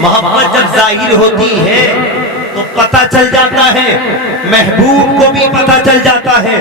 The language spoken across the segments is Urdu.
محبت جب ظاہر ہوتی ہے تو پتہ چل جاتا ہے، محبوب کو بھی پتہ چل جاتا ہے۔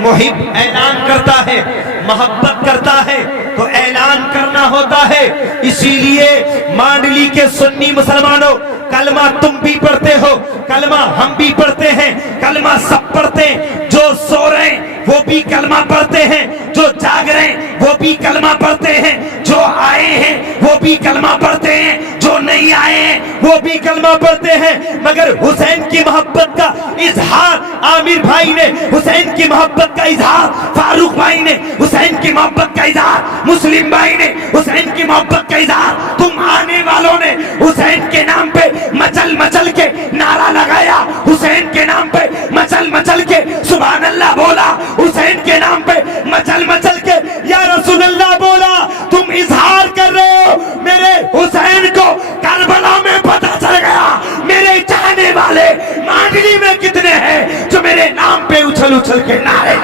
محب اعلان کرتا ہے، محبت کرتا ہے تو اعلان کرنا ہوتا ہے۔ اسی لیے مانڈلی کے سنی مسلمانوں، کلمہ تم بھی پڑھتے ہو، کلمہ ہم بھی پڑھتے ہیں، کلمہ سب پڑھتے ہیں۔ جو سو رہے ہیں وہ بھی کلمہ پڑھتے ہیں، جو جاگ رہے ہیں وہ بھی کلمہ پڑھتے ہیں، جو آئے ہیں وہ بھی کلمہ پڑھتے ہیں، جو نہیں آئے ہیں وہ بھی کلمہ پڑھتے ہیں۔ مگر حسین کی محبت کا اظہار عامر بھائی نے، حسین کی محبت کا اظہار فاروق بھائی نے، حسین کی محبت کا اظہار مسلم بھائی نے، حسین کی محبت کا اظہار تم آنے والوں نے حسین کے نام پہ مچل مچل کے نعرہ لگایا، حسین کے نام پہ مچل مچل کے سبحان اللہ بولا، حسین کے نام پہ مچل مچل کے یا رسول اللہ بولا۔ تم اظہار کر رہے ہو میرے حسین کو کربلا میں پتہ چل گیا، میرے چاہنے والے مانڈلی میں کتنے ہیں جو میرے نام پہ اچھل اچھل کے نعرے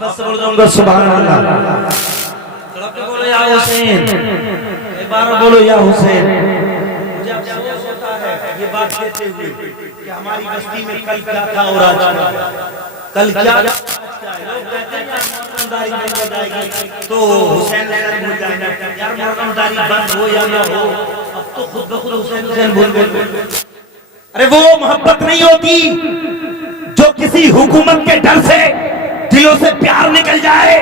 بس بول دوں گا سبحان اللہ۔ تڑپ کے بولو یا حسین، ایک بار بولو یا حسین۔ مجھے افسوس ہوتا ہے یہ بات کہتے ہوئے کہ ہماری بستی میں کل کیا تھا اور آج کیا، کل کیا لوگ کہتے ہیں محرم داری بند ہو جائے گی تو حسین حسین بھول جائے گا، یار محرم داری بند ہو یا نہ ہو اب تو خود بخود حسین حسین بھول گئے۔ ارے وہ محبت نہیں ہوتی جو کسی حکومت کے ڈر سے دلوں سے پیار نکل جائے،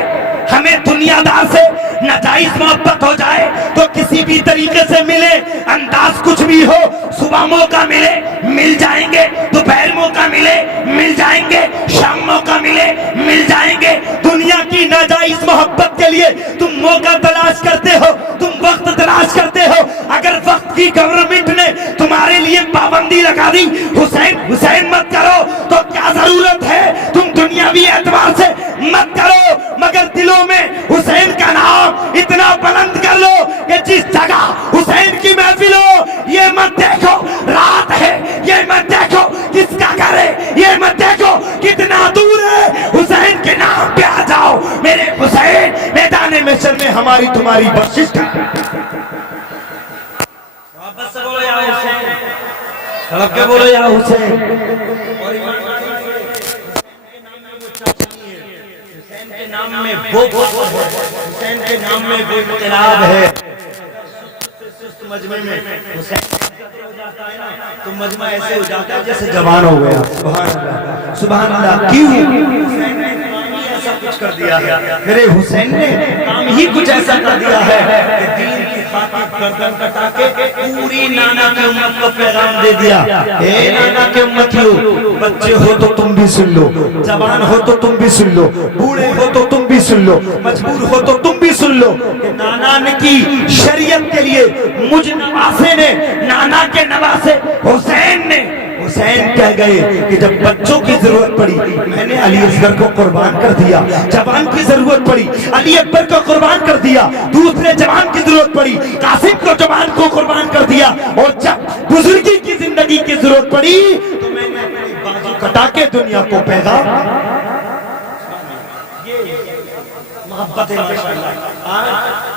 ہمیں دنیا دار سے ناجائز محبت ہو جائے تو کسی بھی طریقے سے ملے، انداز کچھ بھی ہو، صبح موقع ملے مل جائیں گے، دوپہر موقع ملے مل جائیں گے، شام موقع ملے مل جائیں گے۔ دنیا کی ناجائز محبت کے لیے تم موقع تلاش کرتے ہو، تم وقت تلاش کرتے ہو۔ اگر وقت کی گورنمنٹ نے تمہارے لیے پابندی لگا دی حسین حسین مت کرو تو کیا ضرورت ہے تم دنیاوی اعتبار سے مت کرو، مگر دلوں میں حسین کا نام اتنا بلند کر لو کہ جس جگہ حسین کی محفل ہو یہ مت دیکھو رات ہے، یہ مت دیکھو کس کا گھر ہے، یہ مت دیکھو کتنا دور ہے، حسین کے نام پہ آ جاؤ میرے حسین، میدان محشر میں ہماری تمہاری بخشش کا۔ واپس بولو یا حسین، تڑپ کے بولو یا حسین۔ حسین کے نام میں وہ حسین کے نام میں وہ انقلاب ہے۔ مجمع میں حسین ہو جاتا ہے نا تو مجمع ایسے ہو جاتا ہے جیسے جوان ہو گیا۔ سبحان اللہ سبحان اللہ۔ کیوں؟ حسین نے کام ہی ایسا کچھ کر دیا ہے، میرے حسین نے کام ہی کچھ ایسا کر دیا ہے کہ دین کی خاطر گردن کٹا کے پوری نانا کی امت کو پیغام دے دیا۔ اے نانا کے امتیوں، بچے ہو تو تم بھی سن لو، جوان ہو تو تم بھی سن لو، بوڑھے ہو تو تم بھی سن لو، مجبور ہو تو تم بھی سن لو کہ نانا کی شریعت کے لیے مجھ نواسے نے، نانا کے نواسے حسین نے، حسین کہہ گئے کہ جب بچوں کی ضرورت پڑی میں نے علی اصغر کو قربان کر دیا، جوان کی ضرورت پڑی علی اکبر کو قربان کر دیا، دوسرے جوان کی ضرورت پڑی قاسم کو جوان کو قربان کر دیا، اور جب بزرگی کی زندگی کی ضرورت پڑی تو میں نے اپنی بازو کٹا کے دنیا کو پیغام۔ محبت ہے ماشاءاللہ۔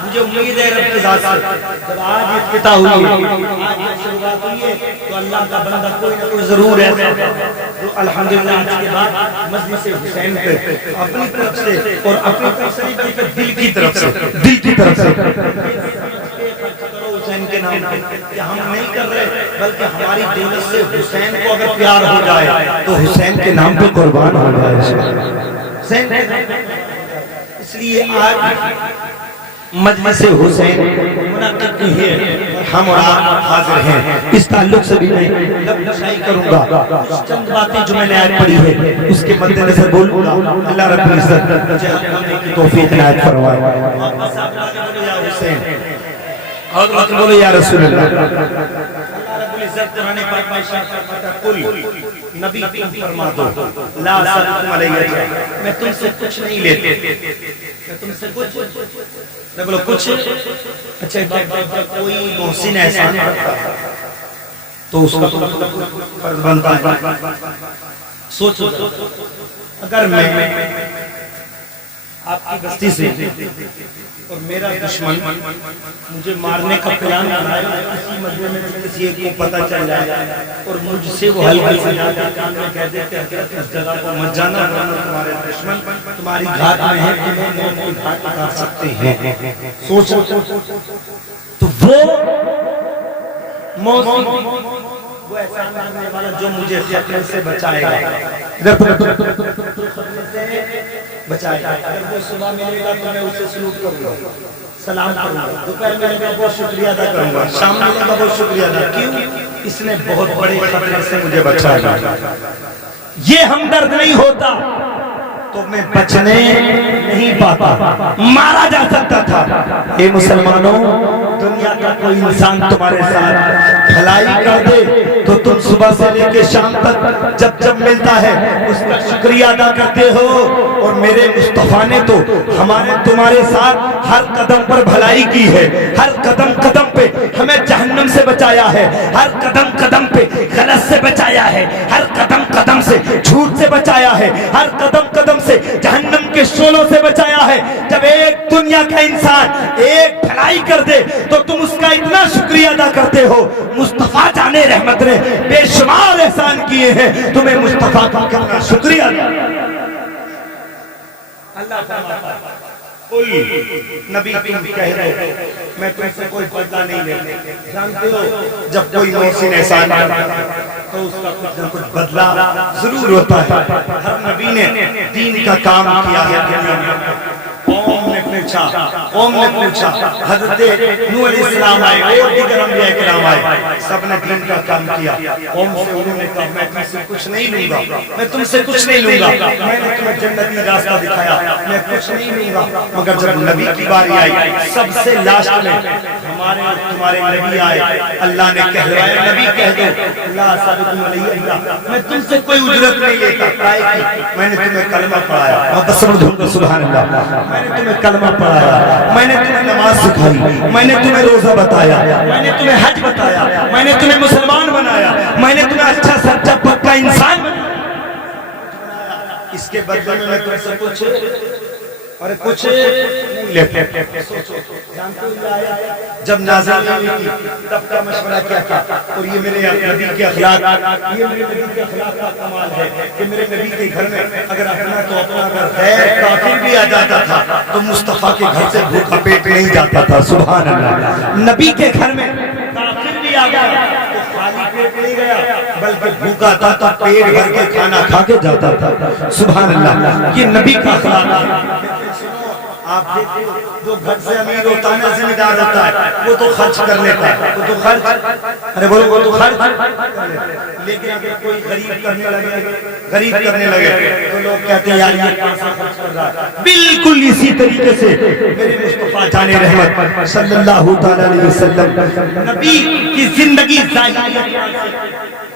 مجھے امید ہے رب کی ذات سے جب آج افتتاح ہوئی ہے، آج یہ شروعات ہوئی ہے تو اللہ کا بندہ کوئی نہ کوئی ضرور ہے جو الحمدللہ آج کے بعد مجلس حسین پہ اپنی طرف سے اور اپنی طرف سے نہیں بلکہ دل کی طرف سے، دل کی طرف سے حسین کے نام پہ کہ ہم نہیں کر رہے بلکہ ہماری دولت سے حسین کو اگر پیار ہو جائے تو حسین کے نام پہ قربان ہو جائے حسین۔ اس لیے آج مجلس حسین منعقد کی ہے، ہم اور آپ حاضر ہیں۔ اس تعلق سے بھی میں لب نشائی کروں گا، چند باتیں جو میں نے آیت پڑھی ہے اس کے مد نظر بولوں گا۔ اللہ رب العزت مجھے ہونے کی توفیق عنایت فرمائے۔ بس آپ بولو یا حسین، اور مت بولو یا رسول اللہ۔ اللہ رب العزت قرآن پاک میں ارشاد فرماتا ہے کل نبی تم فرما دو لا اسألکم علیہ اجرا، میں تم سے کچھ نہیں لیتے، میں تم سے کچھ میں بولو کچھ اچھا کوئی محسن احسان کرتا تو اس کا فرض بنتا ہے سوچو اگر میں آپ کی بستی سے اور میرا دشمن مجھے مارنے کا پلان بنائے، کسی مجمع میں کسی ایک کو پتہ چل جائے اور مجھ سے وہ ہلکی سے کہہ دیتے حضرت اس جگہ کو مت جانا ورنہ تمہارے دشمن تمہاری گھاٹ میں ہے، تمہیں موت کی گھاٹ اتار سکتے ہیں. سوچو تو وہ موت وہ احسان کرنے والا جو مجھے خطرے سے بچائے گا، بچائے گا. اگر وہ صبح ملے گا تو میں اسے سلوٹ کروں گا، سلام کروں گا، دوپہر ملے گا بہت شکریہ ادا کروں گا، شام ملے گا بہت شکریہ ادا. کیوں؟ اس نے بہت بڑے خطرے سے مجھے بچایا. یہ ہمدرد نہیں ہوتا تو میں بچنے نہیں پاتا، مارا جا سکتا تھا. اے مسلمانوں، دنیا کا کوئی انسان تمہارے ساتھ بھلائی کر دے تو تم صبح سے لے کے شام تک جب جب ملتا ہے اس کا شکریہ ادا کرتے ہو. اور میرے مصطفیٰ نے تو ہمارے تمہارے ساتھ ہر قدم پر بھلائی کی ہے، ہر قدم قدم پہ ہمیں جہنم سے بچایا ہے، ہر قدم قدم پہ غلط سے بچایا ہے، ہر قدم قدم سے جھوٹ سے بچایا ہے، ہر قدم قدم سے جہنم کے شعلوں سے بچایا ہے. جب ایک دنیا کا انسان ایک بھلائی کر دے تو تم اس کا اتنا شکریہ ادا کرتے ہو. مصطفیٰ جانے رحمت نے بے شمار احسان کیے ہیں، تمہیں مصطفیٰ کا کتنا شکریہ ادا. اللہ فرماتا ہے نبی تم کہہ رہے میں تم سے کوئی بدلہ نہیں لیتا. جانتے ہو جب کوئی محسن احسان کرتا تو اس کا کچھ نہ کچھ بدلہ ضرور ہوتا ہے. ہر نبی نے دین کا کام کیا ہے دنیا میں. قوم نے پوچھا حضرت نوح علیہ السلام آئے اور دیگر انبیاء کرام آئے، سب نے دین کا کام کیا. قوم سے انہوں نے کہا میں تم سے کچھ نہیں لوں گا، میں تم سے کچھ نہیں لوں گا، میں نے تمہیں جنتی راستہ دکھایا، میں کچھ نہیں لوں گا. مگر جب نبی کی باری آئی سب سے لاسٹ میں ہمارے اور تمہارے نبی آئے. اللہ نے کہلوایا نبی کہہ دو لا اسألکم علیہ اجرا، میں تم سے کوئی اجرت نہیں لیتا. میں نے تمہیں کلمہ پڑھایا، سبحان اللہ، میں نے تمہیں کلمہ پڑھایا، میں نے تمہیں نماز سکھائی، میں نے تمہیں روزہ بتایا، میں نے تمہیں حج بتایا، میں نے تمہیں مسلمان بنایا، میں نے تمہیں اچھا سچا پکا انسان بنایا. اس کے بدلے میں تم سے کچھ اور کچھ نہیں لیتے. جب نازل ہوئی تھی تب کا مشورہ کیا تھا؟ اور یہ میرے نبی کے اخلاق، یہ میرے نبی کے اخلاق کا کمال ہے کہ میرے نبی کے گھر میں اگر اپنا تو اپنا اگر غیر کافر بھی آ جاتا تھا تو مصطفیٰ کے گھر سے بھوکا پیٹ نہیں جاتا تھا. سبحان اللہ. نبی کے گھر میں کافر بھی آ گیا تو خالی پیٹ نہیں گیا بلکہ بھوکا تھا تو پیٹ بھر کے کھانا کھا کے جاتا تھا. سبحان اللہ. یہ نبی کا اخلاق ہے. آپ دیکھیں جو گھر سے امیر ہوتا ہے نا، ذمہ دار ہوتا ہے، وہ تو خرچ کر لیتا ہے، وہ تو خرچ، ارے بولو وہ تو خرچ کر لیتا ہے. لیکن اگر کوئی غریب کرنے لگے تو لوگ کہتے ہیں یار یہ پیسہ خرچ کر رہا ہے. بالکل اسی طریقے سے میرے مصطفیٰ جان رحمت صلی اللہ تعالی علیہ وسلم نبی کی زندگی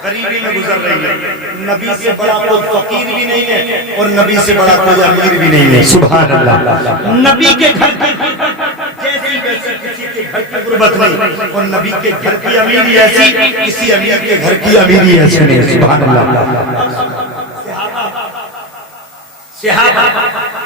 غریبی میں گزر رہی ہے. نبی سے بڑا کوئی فقیر بھی نہیں ہے اور نبی سے بڑا کوئی امیر بھی نہیں ہے. سبحان اللہ. نبی کے گھر کی جیسی ویسی کسی کے گھر کی غربت نہیں، اور نبی کے گھر کی امیری ایسی کسی امیر کے گھر کی امیری ایسی نہیں. سبحان اللہ. صحابہ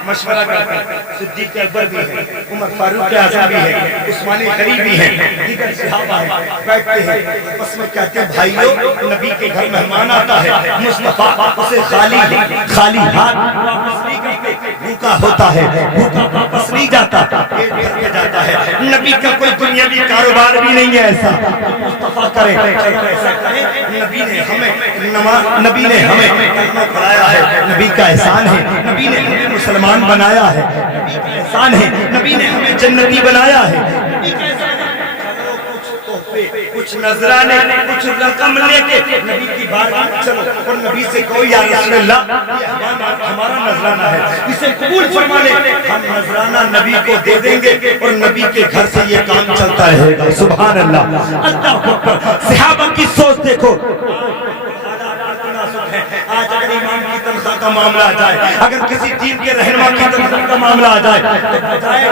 مشورہ کرتے ہیں، صدیق اکبر بھی ہیں، عمر فاروق اعظم بھی ہیں، عثمان غنی بھی ہیں، دیگر صحابہ ہیں. بیٹھتے ہیں بس میں کہتے ہیں بھائیو نبی کے گھر مہمان آتا ہے، مصطفیٰ اسے خالی ہاتھ واپس نہیں کرتے. بھوکا ہوتا ہے، بھوکا واپس نہیں جاتا، پیٹ بھر کے جاتا ہے. نبی کا کوئی دنیاوی کاروبار بھی نہیں ہے ایسا مصطفیٰ کرے. ایسا کرے نبی نے ہمیں کلمہ پڑھایا ہے، نبی کا احسان ہے. نبی نے ہمیں مسلمان بنایا ہے، نبی کا احسان ہے. نبی نے ہمیں جنتی بنایا ہے، نبی کا احسان ہے. کچھ تحفے، کچھ نذرانے، کچھ رقم لے کے نبی کی بارگاہ میں چلو اور نبی سے کہو یا رسول اللہ ہمارا نذرانہ ہے، اسے قبول فرما لے. ہم نذرانہ نبی کو دے دیں گے اور نبی کے گھر سے یہ کام چلتا رہے گا. سبحان اللہ. اللہ اکبر. صحابہ کی سوچ دیکھو. آج اگر امام کی تنخواہ کا معاملہ آ جائے، اگر کسی ٹیم کے رہنما کی تنخواہ کا معاملہ آ جائے تو بجائے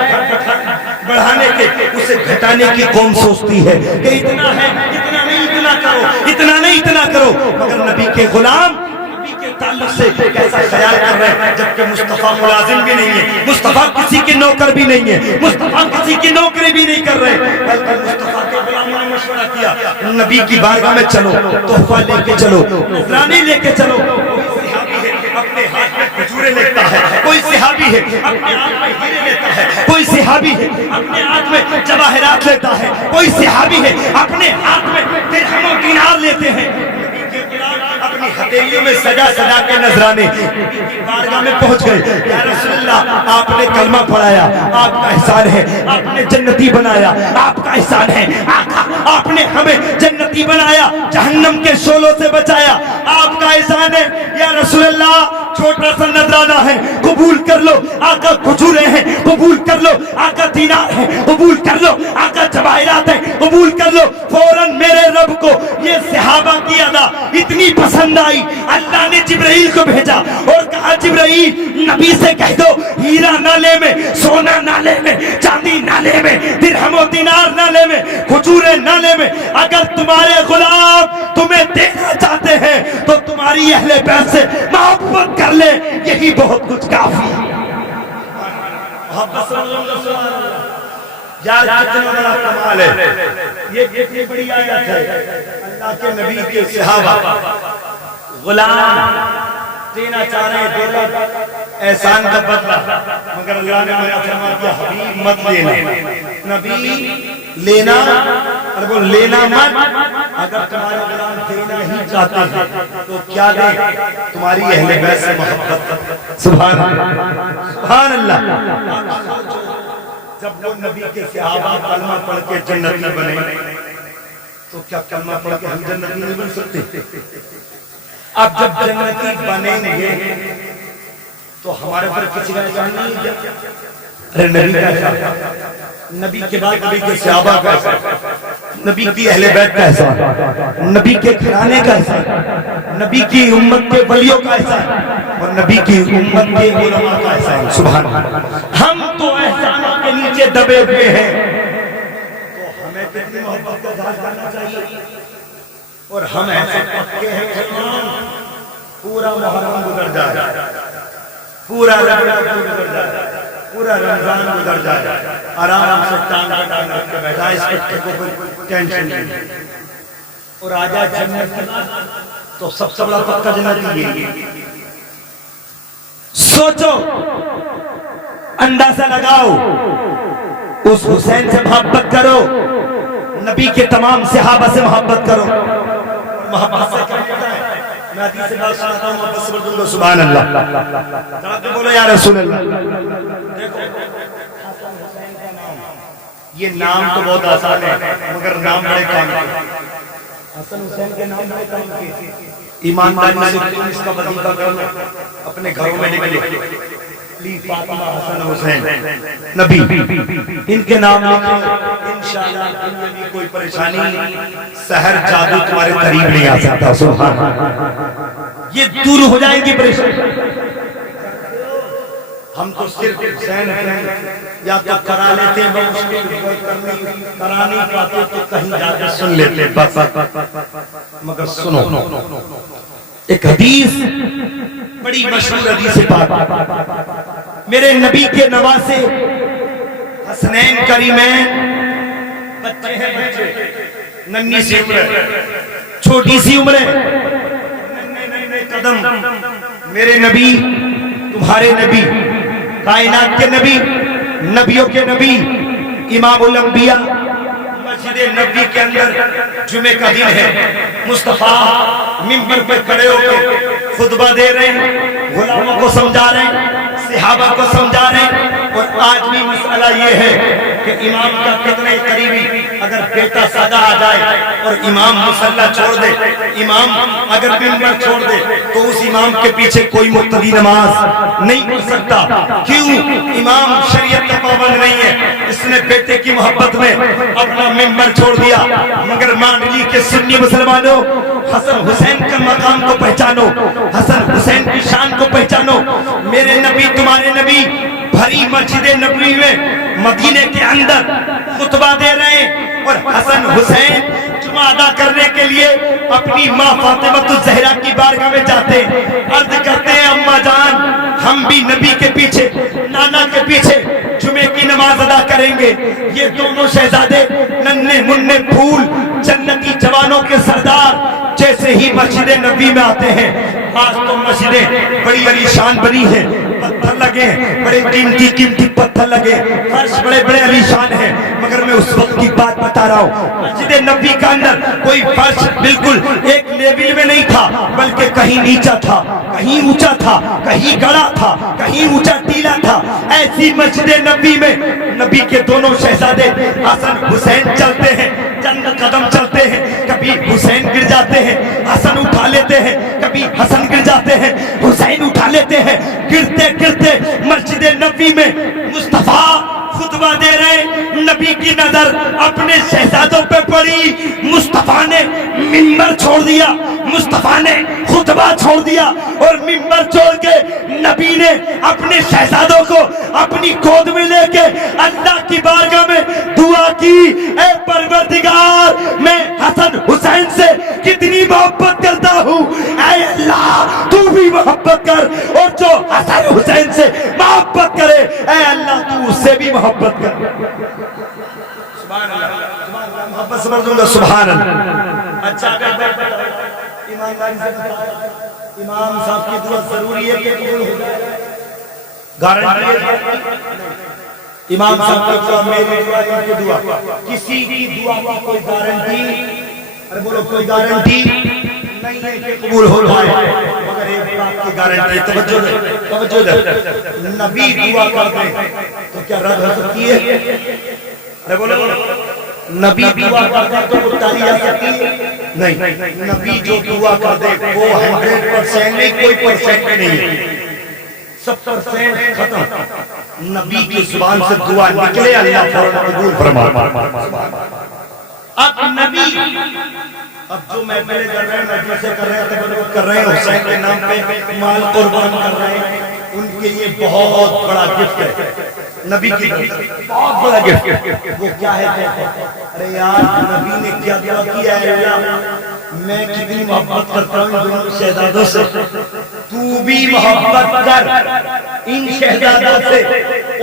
بڑھانے کے اسے گھٹانے کی قوم سوچتی ہے کہ اتنا ہے، اتنا نہیں اتنا کرو، اتنا نہیں اتنا کرو. مگر نبی کے غلام نبی کے تعلق سے کیسا خیال کر رہے ہیں، جبکہ مصطفیٰ ملازم بھی نہیں ہے، مصطفیٰ کسی کی نوکر بھی نہیں ہے، مصطفیٰ کسی کی نوکری بھی نہیں کر رہے، بلکہ مصطفیٰ کے غلاموں نے مشورہ کیا نبی کی بارگاہ میں چلو، تحفہ لے کے چلو، نذرانی لے کے چلو۔ اپنے ہاتھ میں کھجورے لیتا ہے، کوئی صحابی ہے اپنے ہاتھ میں ہیرے لیتا ہے، کوئی صحابی ہے اپنے ہاتھ میں جواہرات لیتا ہے، کوئی صحابی ہے اپنے ہاتھ میں درہم و دینار لیتے ہیں۔ اپنی ہتھیلیوں میں سجا سجا کے نذرانے بارگاہ میں پہنچ گئے، یا رسول اللہ آپ نے کلمہ پڑھایا، آپ کا احسان ہے، آپ نے جنتی بنایا، آپ کا احسان ہے آقا، آپ نے ہمیں جنتی بنایا، جہنم کے شعلوں سے بچایا، آپ کا احسان ہے یا رسول اللہ، چھوٹا سا نذرانہ ہے قبول کر لو، آقا کھجورے ہیں قبول کر لو، آقا دینار ہے قبول کر لو، آقا جواہرات ہیں قبول کر لو۔ فوراً میرے رب کو یہ صحابہ کی ادا اتنی پسند آئی، اللہ نے جبرائیل کو بھیجا اور کہا جبرائیل نبی سے کہہ دو ہیرا نالے میں، سونا نالے میں، چاندی نالے میں، درہم و دینار نالے میں، کھجورے نالے میں، اگر تمہارے غلام تمہیں دینا چاہتے ہیں تو تمہاری اہل بیت سے محبت کر لے، یہی بہت کچھ کافی ہے۔ محبت صلی اللہ علیہ وسلم یار کتنا بڑا کمال ہے، یہ کتنی بڑی آیت ہے۔ اللہ کے نبی کے صحابہ غلام دینا چاہ رہے ہیں، دولت احسان کا بدلہ، مگر اللہ نے منع فرما دیا حبیب مت لینا، نبی لینا اور وہ لینا مت۔ اگر تمہارے غلام دینا ہی چاہتے ہیں تو کیا دیں؟ تمہاری اہل بیت سے محبت۔ سبحان اللہ سبحان اللہ۔ جب وہ نبی کے صحابہ کلمہ پڑھ کے جنتی بنے تو کیا کلمہ پڑھ کے ہم جنتی نہیں بن سکتے؟ اب جب جنتی بنیں گے تو ہمارے پر کسی کا احسان نہیں ہے؟ ارے نبی کا احسان، نبی کے بعد نبی کے صحابہ کا احسان، نبی کی اہل بیت کا احسان، نبی کے گھرانے کا احسان، نبی کی امت کے ولیوں کا احسان اور نبی کی امت کے علماء کا احسان۔ سبحان اللہ۔ ہم تو احسانوں کے نیچے دبے ہوئے ہیں، تو ہمیں کتنی محبت کا اظہار کرنا چاہیے۔ اور ہم ایسے پکے ہیں پورا محرم گزر جائے، پورا رمضان گزر جائے، پورا رمضان گزر جائے، آرام سے ٹانگ ٹانگ رکھ کے بیٹھا، اس پٹھے کو کوئی ٹینشن نہیں، اور آ جائے جنت تو سب سے بڑا پکا جنتی ہے۔ سوچو، اندازہ لگاؤ، اس حسین سے محبت کرو، نبی کے تمام صحابہ سے محبت کرو۔ محبت سے کیا ہوتا ہے؟ میں حدیث سے بات سناتا ہوں، محبت سے بردوں کو سبحان اللہ، ذرا کہ بولو یا رسول اللہ۔ دیکھو یہ نام تو بہت آسان ہے مگر نام بڑے کام کے، حسن حسین کے نام بڑے کام کے۔ ایمانداری سے تم اس کا وظیفہ کرنا، اپنے گھروں میں لکھ لو علی فاطمہ حسن حسین نبی، ان کے نام لکھو، انشاءاللہ ان میں بھی کوئی پریشانی، سحر جادو تمہارے قریب نہیں آ سکتا۔ سبحان اللہ، یہ دور ہو جائیں گی پریشانی۔ ہم تو صرف حسین یا تو کرا لیتے ہیں، کرا نہیں پاتے تو کہیں جا کے سن لیتے بس۔ مگر سنو ایک حدیث، بڑی مشہور حدیث پاک، میرے نبی کے نواسے حسنین کریمین بچے ہیں، بچے ننھی سی عمر ہے، چھوٹی سی عمر ہے، ننھے قدم، میرے نبی، تمہارے نبی، کائنات کے نبی، نبیوں کے نبی، امام الانبیاء، مسجد نبی کے اندر جمعہ کا دن ہے، مصطفیٰ منبر پہ کھڑے ہو کے خطبہ دے رہے ہیں، غلاموں کو سمجھا رہے ہیں، صحابہ کو سمجھا رہے ہیں۔ اور آج بھی مسئلہ یہ ہے کہ امام کا کتنے قریبی اگر بیٹا سادہ آ جائے اور امام مصلی چھوڑ دے، امام اگر منبر چھوڑ دے تو اس امام کے پیچھے کوئی مقتدی نماز نہیں پڑھ سکتا۔ کیوں؟ امام شریعت کا پابند نہیں ہے، اس نے بیٹے کی محبت میں اپنا منبر چھوڑ دیا۔ مگر مانڈلی کے سنی مسلمانوں، حسن حسین کا مقام کو پہچانو، حسن حسین کی شان کو پہچانو۔ میرے نبی، تمہارے نبی بھری مسجد نبوی میں مدینے کے اندر خطبہ دے رہے ہیں اور حسن حسین جمعہ ادا کرنے کے لیے اپنی ماں فاطمہ الزہرا کی بارگاہ میں جاتے ہیں، عرض کرتے ہیں اماں جان ہم بھی نبی کے پیچھے، نانا کے پیچھے جمعے کی نماز ادا کریں گے۔ یہ دونوں شہزادے ننھے منھے پھول جنتی جوانوں کے سردار جیسے ہی مسجد نبی میں آتے ہیں، آج تو مسجدیں بڑی علی شان بنی ہیں، پتھر لگے ہیں، بڑے قیمتی قیمتی پتھر لگے، فرش بڑے بڑے علی شان ہیں، مگر میں اس وقت کی بات بتا رہا ہوں، مسجد نبی کا اندر کوئی فرش بالکل ایک لیول میں نہیں تھا، بلکہ کہیں نیچا تھا، کہیں اونچا تھا، کہیں گڑا تھا، کہیں اونچا ٹیلا تھا۔ ایسی مسجد نبی میں نبی کے دونوں شہزادے حسن حسین چلتے ہیں، چند قدم چلتے ہیں، کبھی حسین گر جاتے ہیں، حسن اٹھا لیتے ہیں، کبھی حسن گر جاتے ہیں، حسین اٹھا لیتے ہیں، گرتے گرتے مسجد نبی میں مصطفیٰ خطبہ دے رہے، نبی کی نظر اپنے شہزادوں پہ پڑی، مصطفیٰ نے منبر چھوڑ دیا، مصطفیٰ نے خطبہ چھوڑ دیا اور منبر چھوڑ کے نبی نے اپنے شہزادوں کو اپنی گود میں لے کے اللہ کی بارگاہ میں دعا کی، اے پروردگار میں حسن حسین سے کتنی محبت کرتا ہوں، اے اللہ تو بھی محبت کر، اور جو حسن حسین سے محبت کرے اے اللہ تو اس سے بھی محبت کر۔ سبحان اللہ، محبت سمجھ دوں گا، سبحان اللہ۔ اچھا امام صاحب کی دعا ضروری ہے کہ قبول ہو جائے؟ گارنٹی ہے؟ امام صاحب کی دعا، میری دعا، ان کی دعا، کسی کی دعا کی کوئی گارنٹی، ارے بولو کوئی گارنٹی نہیں ہے کہ قبول ہو جائے، مگر ایک بات کی گارنٹی، توجہ دے، نبی دعا کر دے تو کیا رد ہو سکتی ہے؟ ارے بولو نبی دعا کر دے تو اتاری جا سکتی ہے؟ نہیں، نبی جو دعا کر دے وہ 100% نہیں، کوئی پرسنٹ نہیں ہے، 70% ختم۔ نبی کی زبان سے دعا نکلے اللہ فوراً قبول فرمائے۔ اب نبی، اب جو محفلیں کر رہے ہیں، مجلسیں کر رہے ہیں، تبرک کر رہے ہیں، حسین کے نام پہ مال قربان کر رہے ہیں، ان کے لیے بہت بڑا گفٹ ہے نبی کی طرف، بہت بڑا گفٹ۔ وہ کیا ہے؟ ارے یار نبی نے کیا دعا کیا ہے، اللہ میں کتنی محبت کرتا ہوں ان دونوں شہزادوں سے، تو بھی محبت کر ان شہزادوں سے،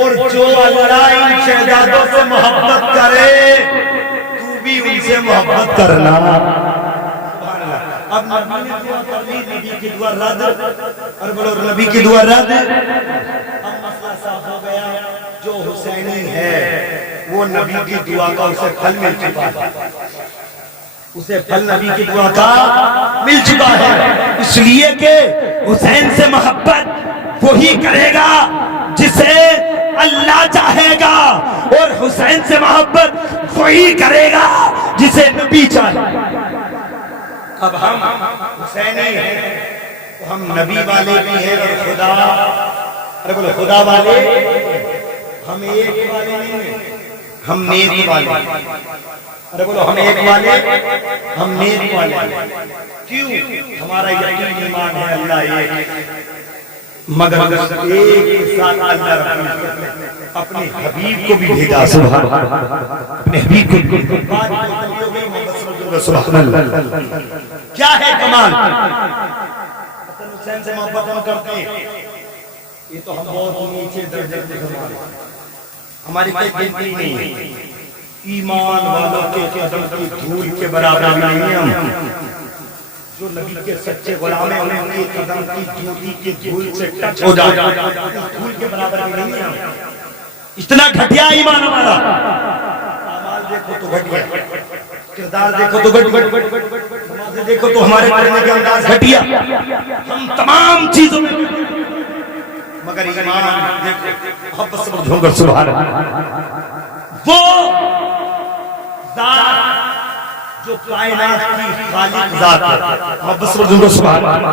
اور جو اللہ ان شہزادوں سے محبت کرے تو بھی ان سے محبت کرنا۔ اب نبی نے دعا کر لی، نبی کی دعا رد، اور بولو نبی کی دعا رد، اب مسئلہ صاف ہو گیا، جو حسینی ہے وہ نبی کی دعا کا اسے پھل مل چکا ہے، اسے پھل نبی کی دعا کا مل چکا ہے، اس لیے کہ حسین سے محبت وہی کرے گا جسے اللہ چاہے گا، اور حسین سے محبت وہی کرے گا جسے نبی چاہے۔ اب ہم حسینی ہیں تو ہم نبی والے بھی ہیں اور خدا، ارے بولو خدا والے، ہم ایک والے نہیں ہیں، ہم نیک والے، ارے بولو ہم ایک والے، ہم نیک والے۔ کیوں؟ ہمارا یقین ایمان ہے اللہ ایک، مگر ایک کے ساتھ اللہ رب العزت نے اپنے حبیب کو بھی بھیجا، اپنے حبیب کو بھی بھیجا۔ سبحان اللہ، کیا ہے کمال؟ حسن حسین سے محبت ہم کرتے ہیں، یہ تو ہم بہت نیچے درجے کے مسلمان ہیں، ہماری کوئی گنتی نہیں ہے، ایمان والوں کے قدم کی دھول کے برابر نہیں ہیں ہم، جو نبی کے سچے غلام ہیں ان کے قدم کی جوتی کے دھول سے ٹچ ہو جائے، دھول کے برابر نہیں ہیں ہم، اتنا گھٹیا ایمان ہمارا۔ اعمال دیکھو تو گھٹیا، کردار دیکھو تو نمازیں دیکھو تو ہمارے پڑھنے کے انداز گھٹیا، ہم تمام چیزوں میں، مگر ایمان دیکھو محبت سے بڑھ کر سبحان اللہ، وہ ذات جو کائنات کی خالق ذات ہے، محبت سے بڑھ کر سبحان اللہ،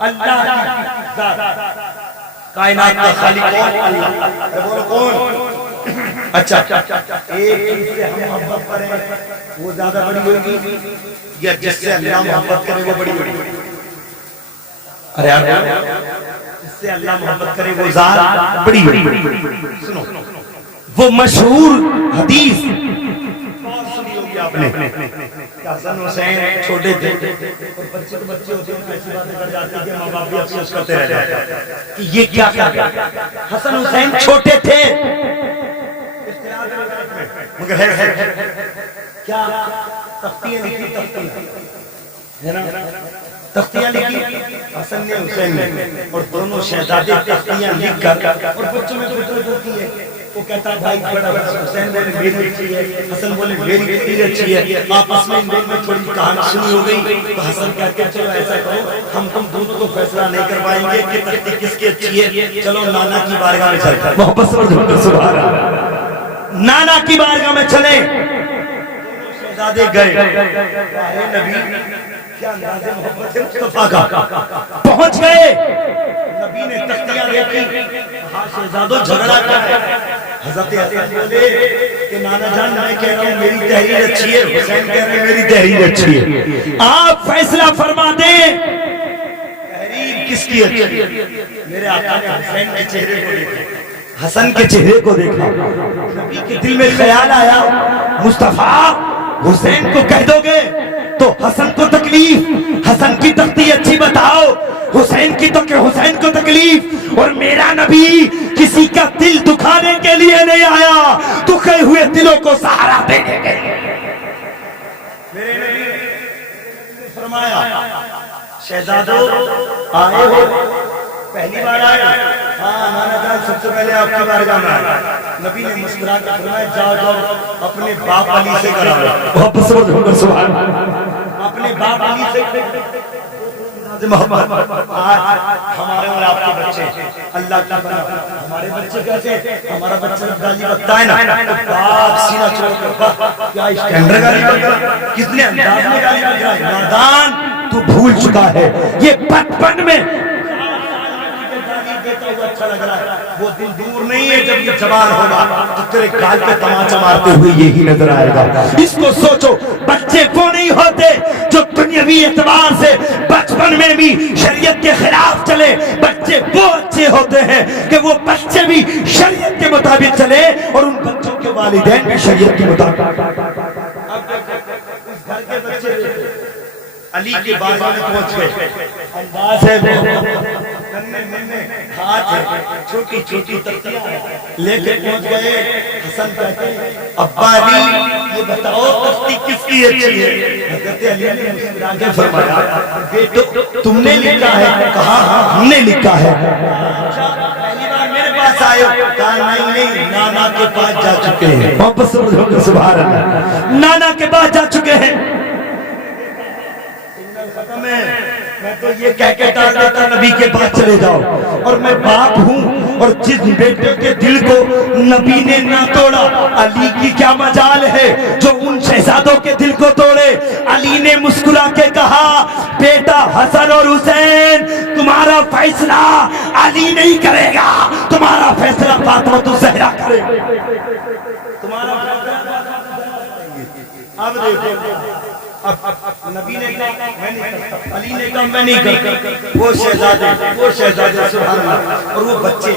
اللہ کی ذات، کائنات کا خالق کون؟ اللہ، بولو کون؟ اچھا ایک چیز سے ہم محبت کریں وہ زیادہ بڑی ہوگی یا جس سے اللہ محبت کرے وہ بڑی ہوگی؟ ارے یار اس سے اللہ محبت کرے وہ ذات بڑی سنو وہ مشہور حدیث بہت سنی ہوگی آپ نے کہ حسن حسین چھوٹے تھے اور بچے تو بچے ہوتے ہیں ایسی باتیں کر جاتے ہیں کہ ماں باپ بھی افسوس کرتے رہ جاتے ہیں کہ یہ کیا کر گیا حسن حسین چھوٹے تھے مگر ہے کیا تختیاں لکھی تختیاں تختیاں لکھی حسن نے حسین نے اور دونوں شہزادے تختیاں لکھ کر اور بچوں میں فطرت ہوتی ہے وہ کہتا ہے بھائی بڑا حسین بولے میری اچھی ہے حسن بولے میری تیری اچھی ہے آپس میں ان دونوں میں تھوڑی کہانی سنی ہو گئی تو حسن کہتے ہیں چلو ایسا کرو ہم تم دونوں کو فیصلہ نہیں کروائیں گے کہ تختی کس کی اچھی ہے چلو نانا کی بارگاہ میں چلتے ہیں محبت سے سبحان اللہ نانا کی بارگاہ میں چلے شہزادے گئے نبی کیا انداز محبت ہے مصطفیٰ کا پہنچ گئے نبی نے تختیاں دیکھی کہا شہزادو جھگڑا کیا ہے حضرت حسن بولے کہ نانا جان میں کہہ رہا ہوں میری تحریر اچھی ہے حسین کہہ رہے ہیں میری تحریر اچھی ہے آپ فیصلہ فرما دیں تحریر کس کی اچھی ہے میرے آقا نے حسین کے چہرے کو دیکھا حسن کے چہرے کو دیکھا نبی کے دل میں خیال آیا مصطفیٰ حسین کو کہہ دو گے تو حسن کو تکلیف حسن کی تختی اچھی بتاؤ حسین کی تو کہ حسین کو تکلیف اور میرا نبی کسی کا دل دکھانے کے لیے نہیں آیا دکھے ہوئے دلوں کو سہارا دینے کے لیے میرے نبی نے فرمایا شہزادو آئے ہو پہلی بار آئے ہاں نانا جان سب سے پہلے آپ کی بارگاہ میں آئے نبی نے مسکرا کے فرمایا جاؤ جاؤ اپنے باپ علی سے کراؤ اپنے باپ علی سے محبت آج ہمارے اور آپ کے بچے اللہ کی بنا ہمارے بچے کیسے ہمارا بچہ گالی بکتا ہے نا تو باپ سینہ چھوڑ کر کیا اسٹینڈر گالی بکتا کتنے انداز میں گالی بکتا ہے نادان تو بھول چکا ہے یہ بچپن میں اچھا لگ رہا ہے وہ دن دور نہیں ہے جب یہ جوان ہوگا تو تیرے گال پہ تماچا مارتے ہوئے یہی نظر آئے گا اس کو سوچو بچے وہ نہیں ہوتے جو دنیاوی اعتبار سے بچپن میں بھی شریعت کے خلاف چلے بچے وہ اچھے ہوتے ہیں کہ وہ بچے بھی شریعت کے مطابق چلے اور ان بچوں کے والدین بھی شریعت کے مطابق اس گھر کے بچے علی کے بارگاہ میں پہنچ گئے انداز ہے ہاتھ ہے چھوٹی چھوٹی تختیاں لے کے پہنچ گئے حسن کہتے ہیں ابا علی یہ بتاؤ تختی کس کی اچھی ہے حضرت علی نے مسکرا کے فرمایا بیٹو تم نے لکھا ہے کہا ہاں ہم نے لکھا ہے پہلی بار میرے پاس آئے کہا نہیں نانا کے پاس جا چکے ہیں واپس سبحان اللہ نانا کے پاس جا چکے ہیں میں تو یہ کہہ کے ڈال دیتا نبی کے پاس چلے جاؤ اور میں باپ ہوں اور جس بیٹے کے دل کو نبی نے نہ توڑا علی کی کیا مجال ہے جو ان شہزادوں کے دل کو توڑے علی نے مسکرا کے کہا بیٹا حسن اور حسین تمہارا فیصلہ علی نہیں کرے گا تمہارا فیصلہ فاطمہ الزہرا کرے تمہارا اب دیکھو نبی نے کہا میں نہیں کرتا علی نے کہا میں نہیں کرتا وہ شہزادے سبحان اللہ اور وہ بچے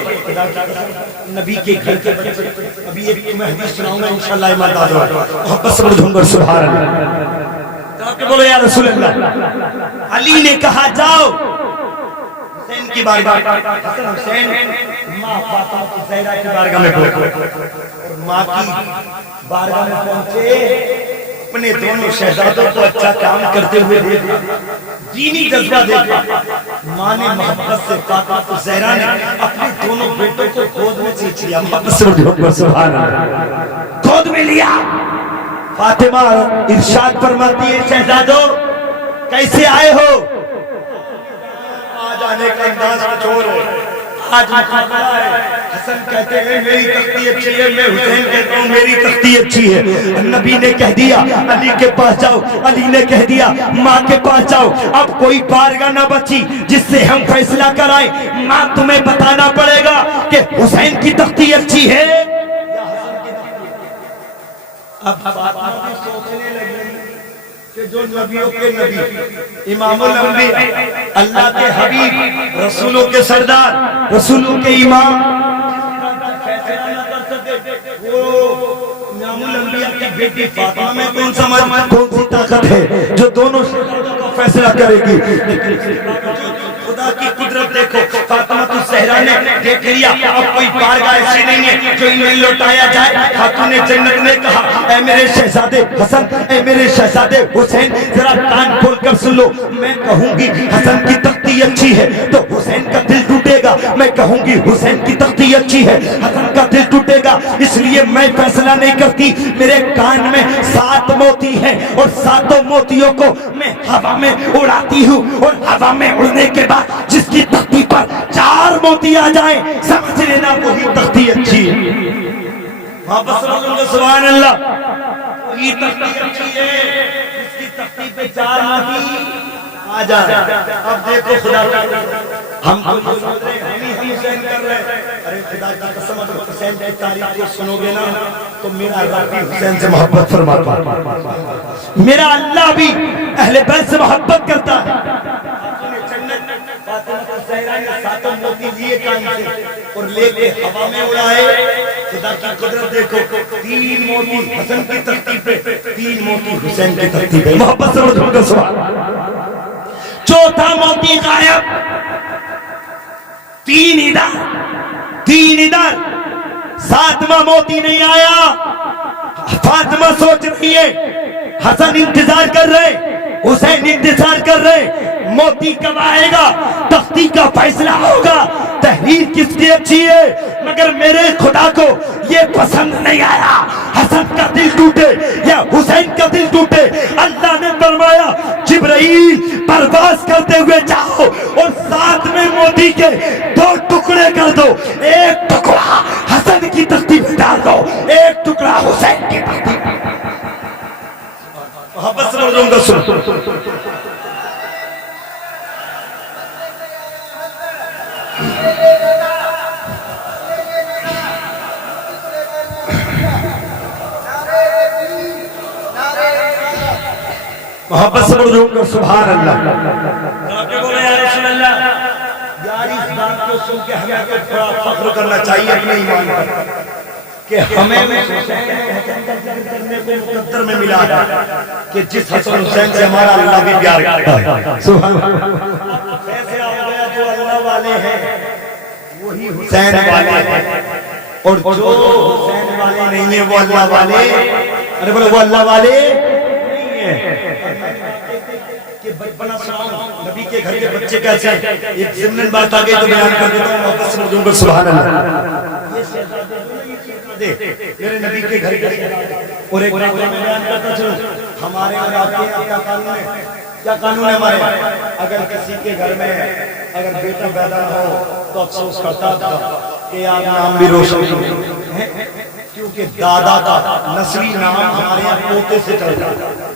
نبی کے گھر کے بچے ابھی ایک تمہیں حدیث سناؤں گا انشاءاللہ ایمان دازو محبت سے بڑھ جھنگر سبحان اللہ کہ بولو یا رسول اللہ علی نے کہا جاؤ حسین کی بارگاہ حسن حسین ماں فاطمہ الزہرا کی بارگاہ میں پہنچے ماں کی بارگاہ میں پہنچے اپنے دونوں شہزادوں کو اچھا کام کرتے ہوئے دیکھا دینی جذبہ دیکھا ماں نے محبت سے فاطمہ الزہرا نے اپنے دونوں بیٹوں کو گود میں کھینچ لیا محبت سے سبحان اللہ گود میں لیا فاطمہ ارشاد فرماتی ہے شہزادوں کیسے آئے ہو آج آنے کا انداز کچھ اور ہے آج مقابلہ ہے حسن کہتے ہیں میری تختی اچھی ہے میں حسین کہتا ہوں میری تختی اچھی ہے نبی نے کہہ دیا علی کے پاس جاؤ علی نے کہہ دیا ماں کے پاس جاؤ اب کوئی بارگاہ نہ بچی جس سے ہم فیصلہ کرائیں ماں تمہیں بتانا پڑے گا کہ حسین کی تختی اچھی ہے یا حسن کی تختی اب فاطمہ بھی سوچنے لگی کہ جو نبیوں کے نبی امام الانبیاء اللہ کے حبیب رسولوں کے سردار رسولوں کے امام فیصلہ نہ کر سکے وہ امام الانبیاء کی بیٹی فاطمہ میں کون سی طاقت ہے جو دونوں شہزادوں کا فیصلہ کرے گی؟ خدا کی قدرت دیکھو فاطمہ الزہرا نے دیکھ لیا اب کوئی بارگاہ ایسی نہیں ہے جو انہیں لوٹایا جائے. خاتون جنت نے کہا اے میرے شہزادے حسن اے میرے شہزادے حسین ذرا کان کھول کر سن لو. میں کہوں گی حسن کی تختی اچھی ہے تو حسین کا دل ٹوٹے گا, میں کہوں گی حسین کی تختی اچھی ہے حسن کا دل ٹوٹے گا. اس لیے میں فیصلہ نہیں کرتی, میرے کان میں 7 موتی ہیں اور 7 موتیوں کو میں ہوا میں اڑاتی ہوں اور ہوا میں اڑنے کے بعد جس کی تختی پر 4 موتی آ جائیں سمجھ لینا وہی تختی اچھی ہے. واپس سبحان اللہ, وہی تختی اچھی ہے جس کی تختی پہ 4 موتی آ جائیں. اب دیکھو خدا ہم حسین کر رہے ہیں, ارے خدا کی قسم اگر حسین کی تاریخ کو سنو گے نا تو میرا اللہ بھی حسین سے محبت فرماتا ہے, میرا اللہ بھی اہل بیت سے محبت کرتا ہے. فاطمہ الزہرا نے 7 موتی لیے کان سے اور لے کے ہوا میں اڑائے. خدا کی قدرت دیکھو 3 موتی حسن کی تختی پہ 3 موتی حسین کی تختی پہ. محبت سے رسول کا سوال. چوتھا موتی غائب, 3 ادھر 7واں موتی نہیں آیا. فاطمہ سوچ رہی ہے حسن انتظار کر رہے حسین انتظار کر رہے موتی کب آئے گا, تختی کا فیصلہ ہوگا, تحریر کس کی اچھی ہے. مگر میرے خدا کو یہ پسند نہیں آیا حسن کا دل ٹوٹے یا حسین کا دل ٹوٹے. اللہ نے فرمایا جبرائیل پرواز کرتے ہوئے جاؤ اور 7ویں موتی کے 2 ٹکڑے کر دو, ایک ٹکڑا حسن کی تختی پہ ڈال دو, ایک ٹکڑا حسین کی تختی پہ. محبت سے بولوں گا سن. محبت سے بولوں گا سبحان اللہ. آپ بولے یا رسول اللہ. یار اس بات کو سن کے ہمیں تو تھوڑا فخر کرنا چاہیے اپنے ایمان پر کہ ہمیں مقدر میں ملا ہے کہ جس حسن حسین سے ہمارا اللہ بھی پیار کرتا ہے. سبحان اللہ. ایسے ہو گیا جو اللہ والے ہیں وہی حسین والے ہیں اور جو حسین والے نہیں ہیں وہ اللہ والے, ارے بولے وہ اللہ والے کہ بچپنا سناؤں نبی کے گھر کے بچے کیسے ہیں. ایک ضمن بات آگئی تو بیان کر دیتا ہوں. محبت سے مجھوں پر سبحان اللہ. میرے نبی کے گھر کے اور ایک بات میں بیان کرتا چلوں. ہمارے اور آپ کے کیا قانون ہے, کیا قانون ہے ہمارے. اگر کسی کے گھر میں اگر بیٹا پیدا نہ ہو تو افسوس کرتا تھا کہ آپ نام بھی روشن ہے کیونکہ دادا کا نسلی نام ہمارے یہاں پوتے سے چلتا ہے.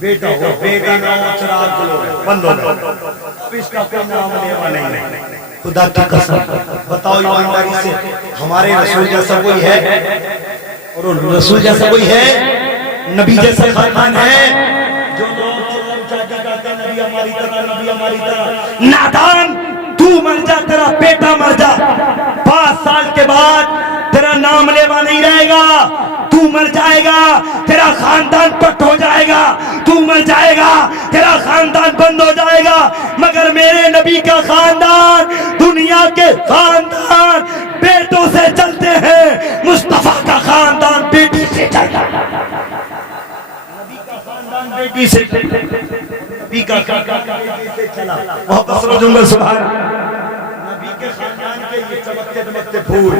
بیٹا ہو بیٹا نہ ہو چراغ جلو بند ہو گئے, اب اس کا کوئی نام لیوا نہیں. خدا کی قسم بتاؤ ایمانداری سے ہمارے رسول جیسا کوئی ہے, اور رسول جیسا کوئی ہے, نبی جیسا خاندان ہے جو لوگ شادی کرتے ہیں نبی ہماری طرح نبی ہماری طرح. نادان تو مر جا تیرا بیٹا مر جا, 5 سال کے بعد تیرا نام لیوا نہیں رہے گا, تو مر جائے گا تیرا خاندان پٹ ہو جائے گا, تو مر جائے گا تیرا خاندان بند ہو جائے گا. مگر میرے نبی کا خاندان دنیا کے خاندان بیٹوں سے چلتے ہیں, مصطفیٰ کا خاندان بیٹی سے چلتا ہے. نبی کا خاندان بیٹی سے نبی کا خاندان بیٹی سے چلا. محبت سے بولوں گا سبحان اللہ. نبی کے خاندان کے یہ چمکتے دمکتے پھول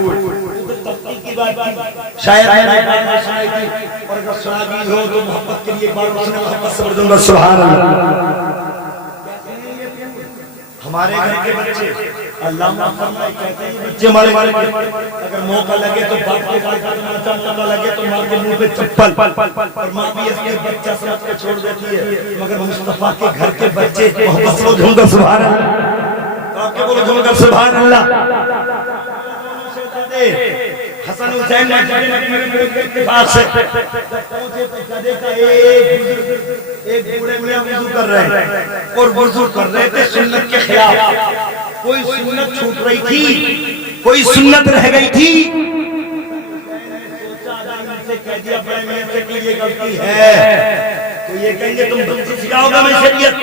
کی بات شاید میں سنائی تھی, اور اگر سنا دی ہو تو محبت کے لیے ایک بار اس نے محبت سے بردوں گا سبحان اللہ. ہمارے گھر کے بچے اللہ فرمائے کہتے ہیں بچے ہمارے اگر موقع لگے تو باپ کے ساتھ ناچا, موقع لگے تو ماں کے منہ پہ چپل, اور ماں بھی اس کے بچہ سمجھ کے چھوڑ دیتی ہے. مگر مصطفیٰ کے گھر کے بچے محبت سے بردوں گا سبحان اللہ. آپ کے بولو گا سبحان اللہ. حسن حسین اتفاق سے پہنچے تو گدھے کا ایک بوڑھے میاں وضو کر رہے ہیں اور وضو کر رہے تھے سنت کے خلاف. کوئی سنت چھوٹ رہی تھی, کوئی سنت رہ گئی تھی. سے کہہ دیا بڑے میاں سے کہ یہ غلطی ہے تو یہ کہیں گے تم غلطی سکھاؤ گے میں شریعت.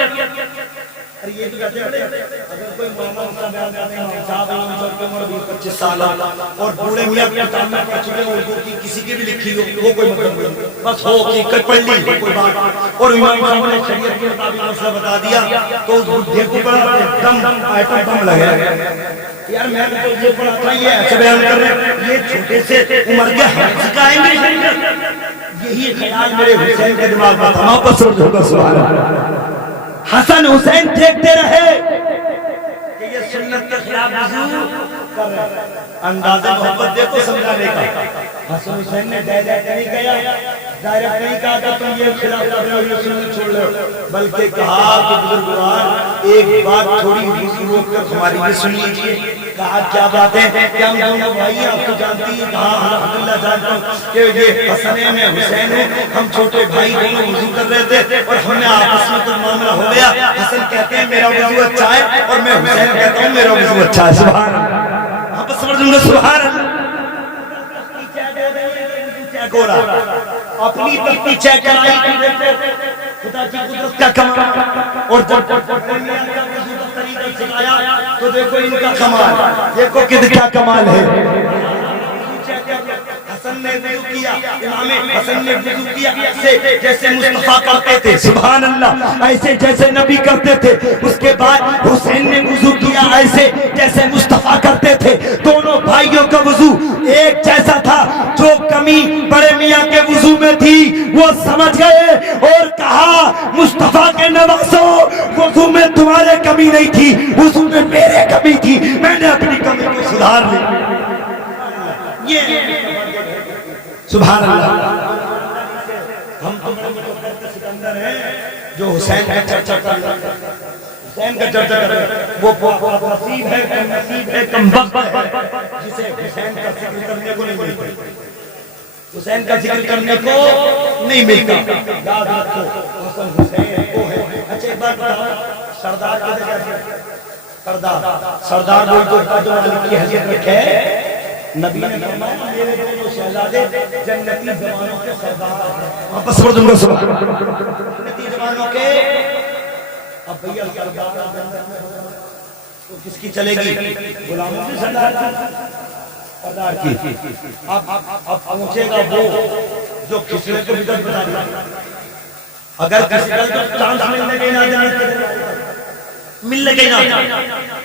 اور یہ تو کہتے ہیں اگر کوئی ماما صاحب آتے ہیں صاحب عالم صاحب کی عمر 20-25 سال اور بوڑھے میاں کی کتاب میں پڑھ چکے ہیں اردو کی کسی کی بھی لکھی ہو وہ کوئی مطلب نہیں, بس ہو کہ کئی پڑھ لی کوئی بات. اور امام صاحب نے شریعت کے مطابق مسئلہ بتا دیا تو اس بڈھے کو بڑا دم آئٹم بم لگا یار میں تو یہ پڑھا تھا یہ ایسے بیان کر رہے ہیں یہ چھوٹے سے عمر کے ہم سکھائیں گے. یہی خیال میرے حسین کے دماغ میں تھا. واپس ہوگا سبحان اللہ. حسن حسین دیکھتے رہے کہ یہ سنت کے خلاف وضو کر رہے ہیں. انداز محبت دیکھو سمجھانے کا. حسن حسین نے ڈائریکٹ نہیں کہا کہ تم یہ خلاف کر رہے ہو یہ سنت چھوڑ رہے ہو, بلکہ کہا کہ بزرگوار ایک بات تھوڑی وضو روک کر ہماری بھی سن لیجیے. کہا کیا بات ہے کہ ہم دونوں بھائی آپ تو جانتی ہیں. کہا الحمدللہ جانتا ہوں کہ یہ حسن ہے میں حسین ہوں, ہم چھوٹے بھائی دونوں وضو کر رہے تھے اور ہم نے آپس میں کوئی معاملہ ہو گیا. حسن کہتے ہیں میرا وضو اچھا ہے اور میں حسین کہتا ہوں میرا وضو اچھا ہے. سبحان اللہ. آپ سمجھ لیں سبحان اللہ. اپنی تختی چیک کرائی خدا کی قدرت کا کمال اور جب طریقہ سکھایا تو دیکھو ان کا کمال, دیکھو کیا کمال ہے. حسن نے وضو کیا, امام حسن نے وضو کیا ایسے جیسے مصطفیٰ کرتے تھے. سبحان اللہ. ایسے جیسے نبی کرتے تھے. اس کے بعد حسین نے وضو کیا ایسے جیسے مصطفیٰ کرتے تھے. دونوں بھائیوں کا وضو ایک جیسا تھا. جو کمی بڑے میاں کے وضو میں تھی وہ سمجھ گئے اور کہا مصطفیٰ کے نوازو وضو میں تمہارے کمی نہیں تھی, وضو میں میرے کمی تھی, میں نے اپنی کمی کو سدھار لی. یہ سبحان اللہ. ہم سکندر ہیں جو حسین کا چرچا کر رہے ہیں, حسین کا چرچا کر رہے ہیں. وہ نصیب ہے کم وقت ہے جسے حسین کا ذکر کرنے کو نہیں ملتا, حسین کا ذکر کرنے کو نہیں ملتا. یاد رکھو حسن حسین وہ ہے. اچھا ایک بات بتاؤ, سردار کا سردار وہ جو مالک کی حیثیت رکھے نبی نے فرمایا میرے دونوں شہزادے جنتی جوانوں کے سردار ہیں. واپس پڑھ دوں گا سبحان اللہ. جنتی جوانوں کے اب بھیا سردار تو کس کی چلے گی؟ غلاموں کی سردار کی. اب پہنچے گا وہ جو کسرے کو بدعت بتا دیا. اگر کسرے کو چانس ملنے کے نہ جانے ملنے کے نہ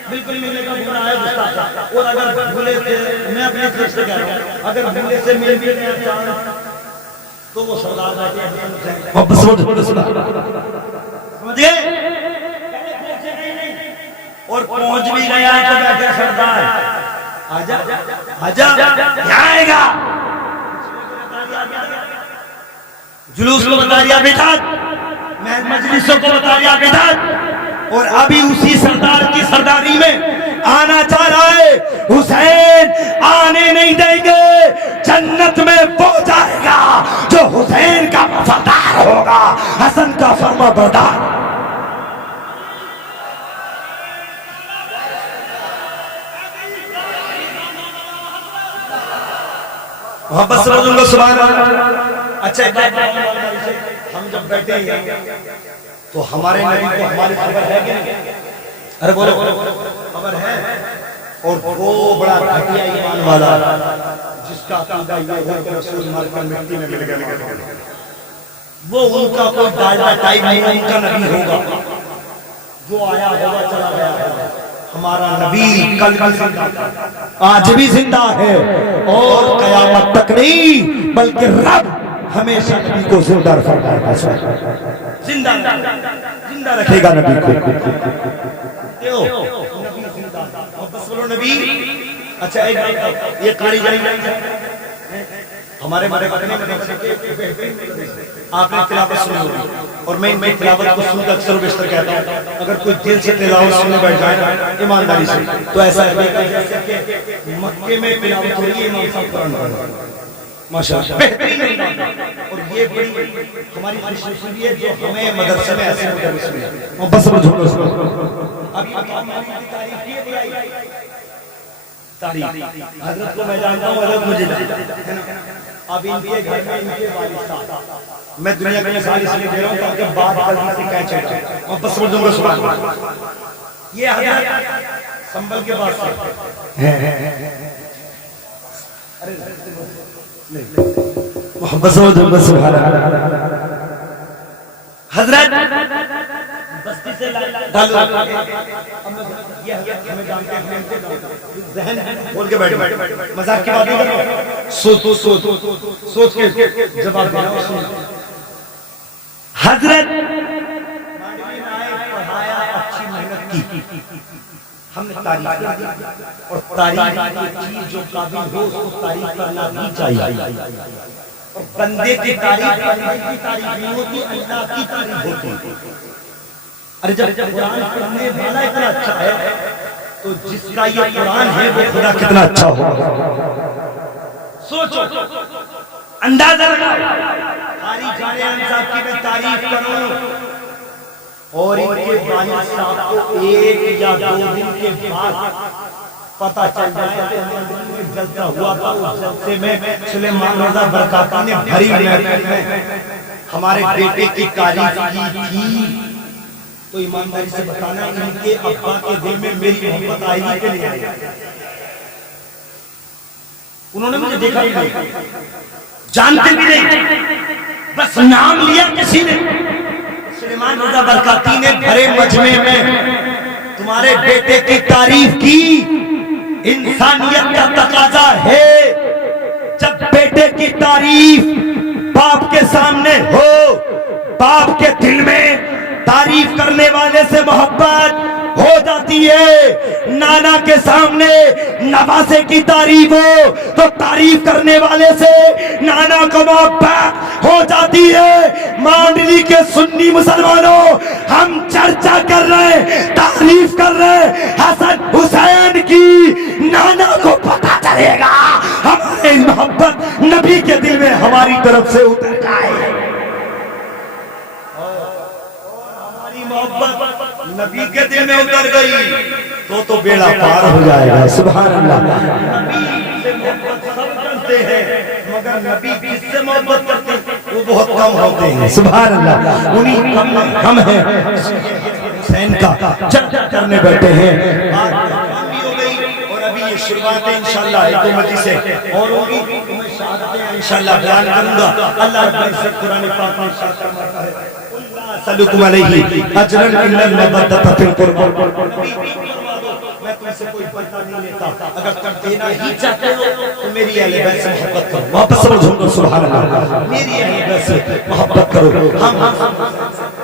بالکل ملنے کا گناہ ہے گستاخ. اور اگر بھولے سے میں اپنی طرف سے کہہ رہا ہوں اگر بھولے سے مل بھی گیا چانس تو وہ سردار جاتے ہیں. واپس سمجھ گئے اور پہنچ بھی گیا تو بیٹھے سردار آجا آجا کیا آئے گا. جلوس کو بتا دیا بدعت, مجلسوں کو بتا دیا بدعت, اور ابھی اسی سردار کی سرداری میں آنا چاہ رہا ہے. حسین آنے نہیں دیں گے. جنت میں وہ جائے گا جو حسین کا وفادار ہوگا, حسن کا فرما بردار. محبت سے بولوں گا سبحان اللہ. اچھا ہم جب بیٹھے ہیں تو ہمارے نبی کو ہماری خبر ہے کہ نہیں؟ ارے بولو خبر ہے. اور وہ بڑا گھٹیا ایمان والا جس کا عقیدہ یہ ہے کہ رسول مر کر مٹی میں مل گئے, وہ ان کا کوئی ڈالڈا ٹائپ نہیں, ان کا نبی ہوگا جو آیا ہوگا چلا گیا ہوگا. ہمارا نبی کل بھی زندہ آج بھی زندہ ہے اور قیامت تک نہیں بلکہ رب ہمیشہ نبی کو زندہ فرمائے گا. زندہ رکھے گا نبی کو. نبی زندہ بس بولو نبی. اچھا ایک یہ کاری جاری ہمارے بڑے بڑے آپ نے تلاوت سنی ہوگی اور میں ان کی تلاوت کو سن کر اکثر و بیشتر کہتا ہوں اگر کوئی دل سے تلاوت سننے بیٹھ جائے نا ایمانداری سے تو ایسا ہے جیسے کہ مکے میں تلاوت ہو رہی ہے امام صاحب قرآن پڑھ رہے ہیں ماشاءاللہ بہترین انداز اور یہ بڑی ہماری خوشنصیبی ہے جو ہمیں مدرسے میں ایسے مدرس ملے بس ابھی ہماری تعریف کی بڑائی تعریف حضرت کو میں جانتا ہوں حضرت مجھے جانتا ہے اب ان کے گھر میں ان کے والد صاحب میں دنیا کی مثال اس لیے دے رہا ہوں تاکہ بات جلدی سے کہہ چکا میں بس سمجھ دوں گا سبحان اللہ یہ حضرت سنبل کے پاس سے محبت سمجھ دوں گا سبحان اللہ حضرت بستی سے یہ حضرت ہمیں جانتے ہیں ذہن بول کے بیٹھے مذاق کی بات نہیں کر رہا سوچ کے جواب دے رہا ہوں حضرت پڑھایا اچھی محنت کی ہم نے تعریف کی اور تعریف کی چیز جو قابل ہو اس کو تعریف کرنا بھی چاہیے اور بندے کی تعریف نہیں ہوتی اللہ کی تعریف ہوتی ارے جب قرآن پڑھنے والا اتنا اچھا ہے تو جس کا یہ قرآن ہے وہ خدا کتنا اچھا ہوگا سوچو اندازہ لگاؤ قاری جان صاحب کی میں تعریف کروں اور ان کے والد صاحب کو ایک یا دو دن کے بعد پتہ چل جائے کہ ہمیں جلتا ہوا تھا اس جلسے میں سلیمان رضا برکاتی نے بھری محفل میں ہمارے بیٹے کی تعریف کی تھی تو ایمانداری سے بتانا ان کے ابا کے دل میں میری محبت آئی کہ نہیں آئی انہوں نے مجھے دیکھا بھی نہیں جانتے بھی نہیں بس نام لیا کسی نے سلیمان رضا برکاتی نے بھرے مجمع میں تمہارے بیٹے کی تعریف کی انسانیت کا تقاضا ہے جب بیٹے کی تعریف باپ کے سامنے ہو باپ کے دل میں تعریف کرنے والے سے محبت ہو جاتی ہے نانا کے سامنے نواسے کی تعریف ہو تو تعریف کرنے والے سے نانا کو محبت ہو جاتی ہے مانڈلی کے سنی مسلمانوں ہم چرچا کر رہے تعریف کر رہے حسن حسین کی نانا کو پتہ چلے گا ہماری محبت نبی کے دل میں ہماری طرف سے اتر جائے محبت نبی کے دل میں اتر گئی تو بیڑا پار ہو جائے گا سبحان اللہ نبی سے محبت سب کرتے ہیں مگر نبی جس سے محبت کرتے ہیں وہ بہت کم ہوتے ہیں سبحان اللہ انہیں کم ہیں حسین کا چرچا کرنے بیٹھے ہیں آج بھی ہو گئی اور ابھی یہ شروعات ہے انشاءاللہ حکومتی سے اور ہوگی میں شہادتیں انشاءاللہ بیان کروں گا اللہ رب العزت قرآن پاک میں ارشاد فرماتا ہے سلکم علیہ اجرن الا المودۃ فی القربى میں تم سے کوئی بدلہ نہیں لیتا اگر تم دینا ہی چاہتے ہو تو میری اہل بیت سے محبت کرو واپس سمجھو سبحان اللہ میری اہل بیت سے محبت کرو ہم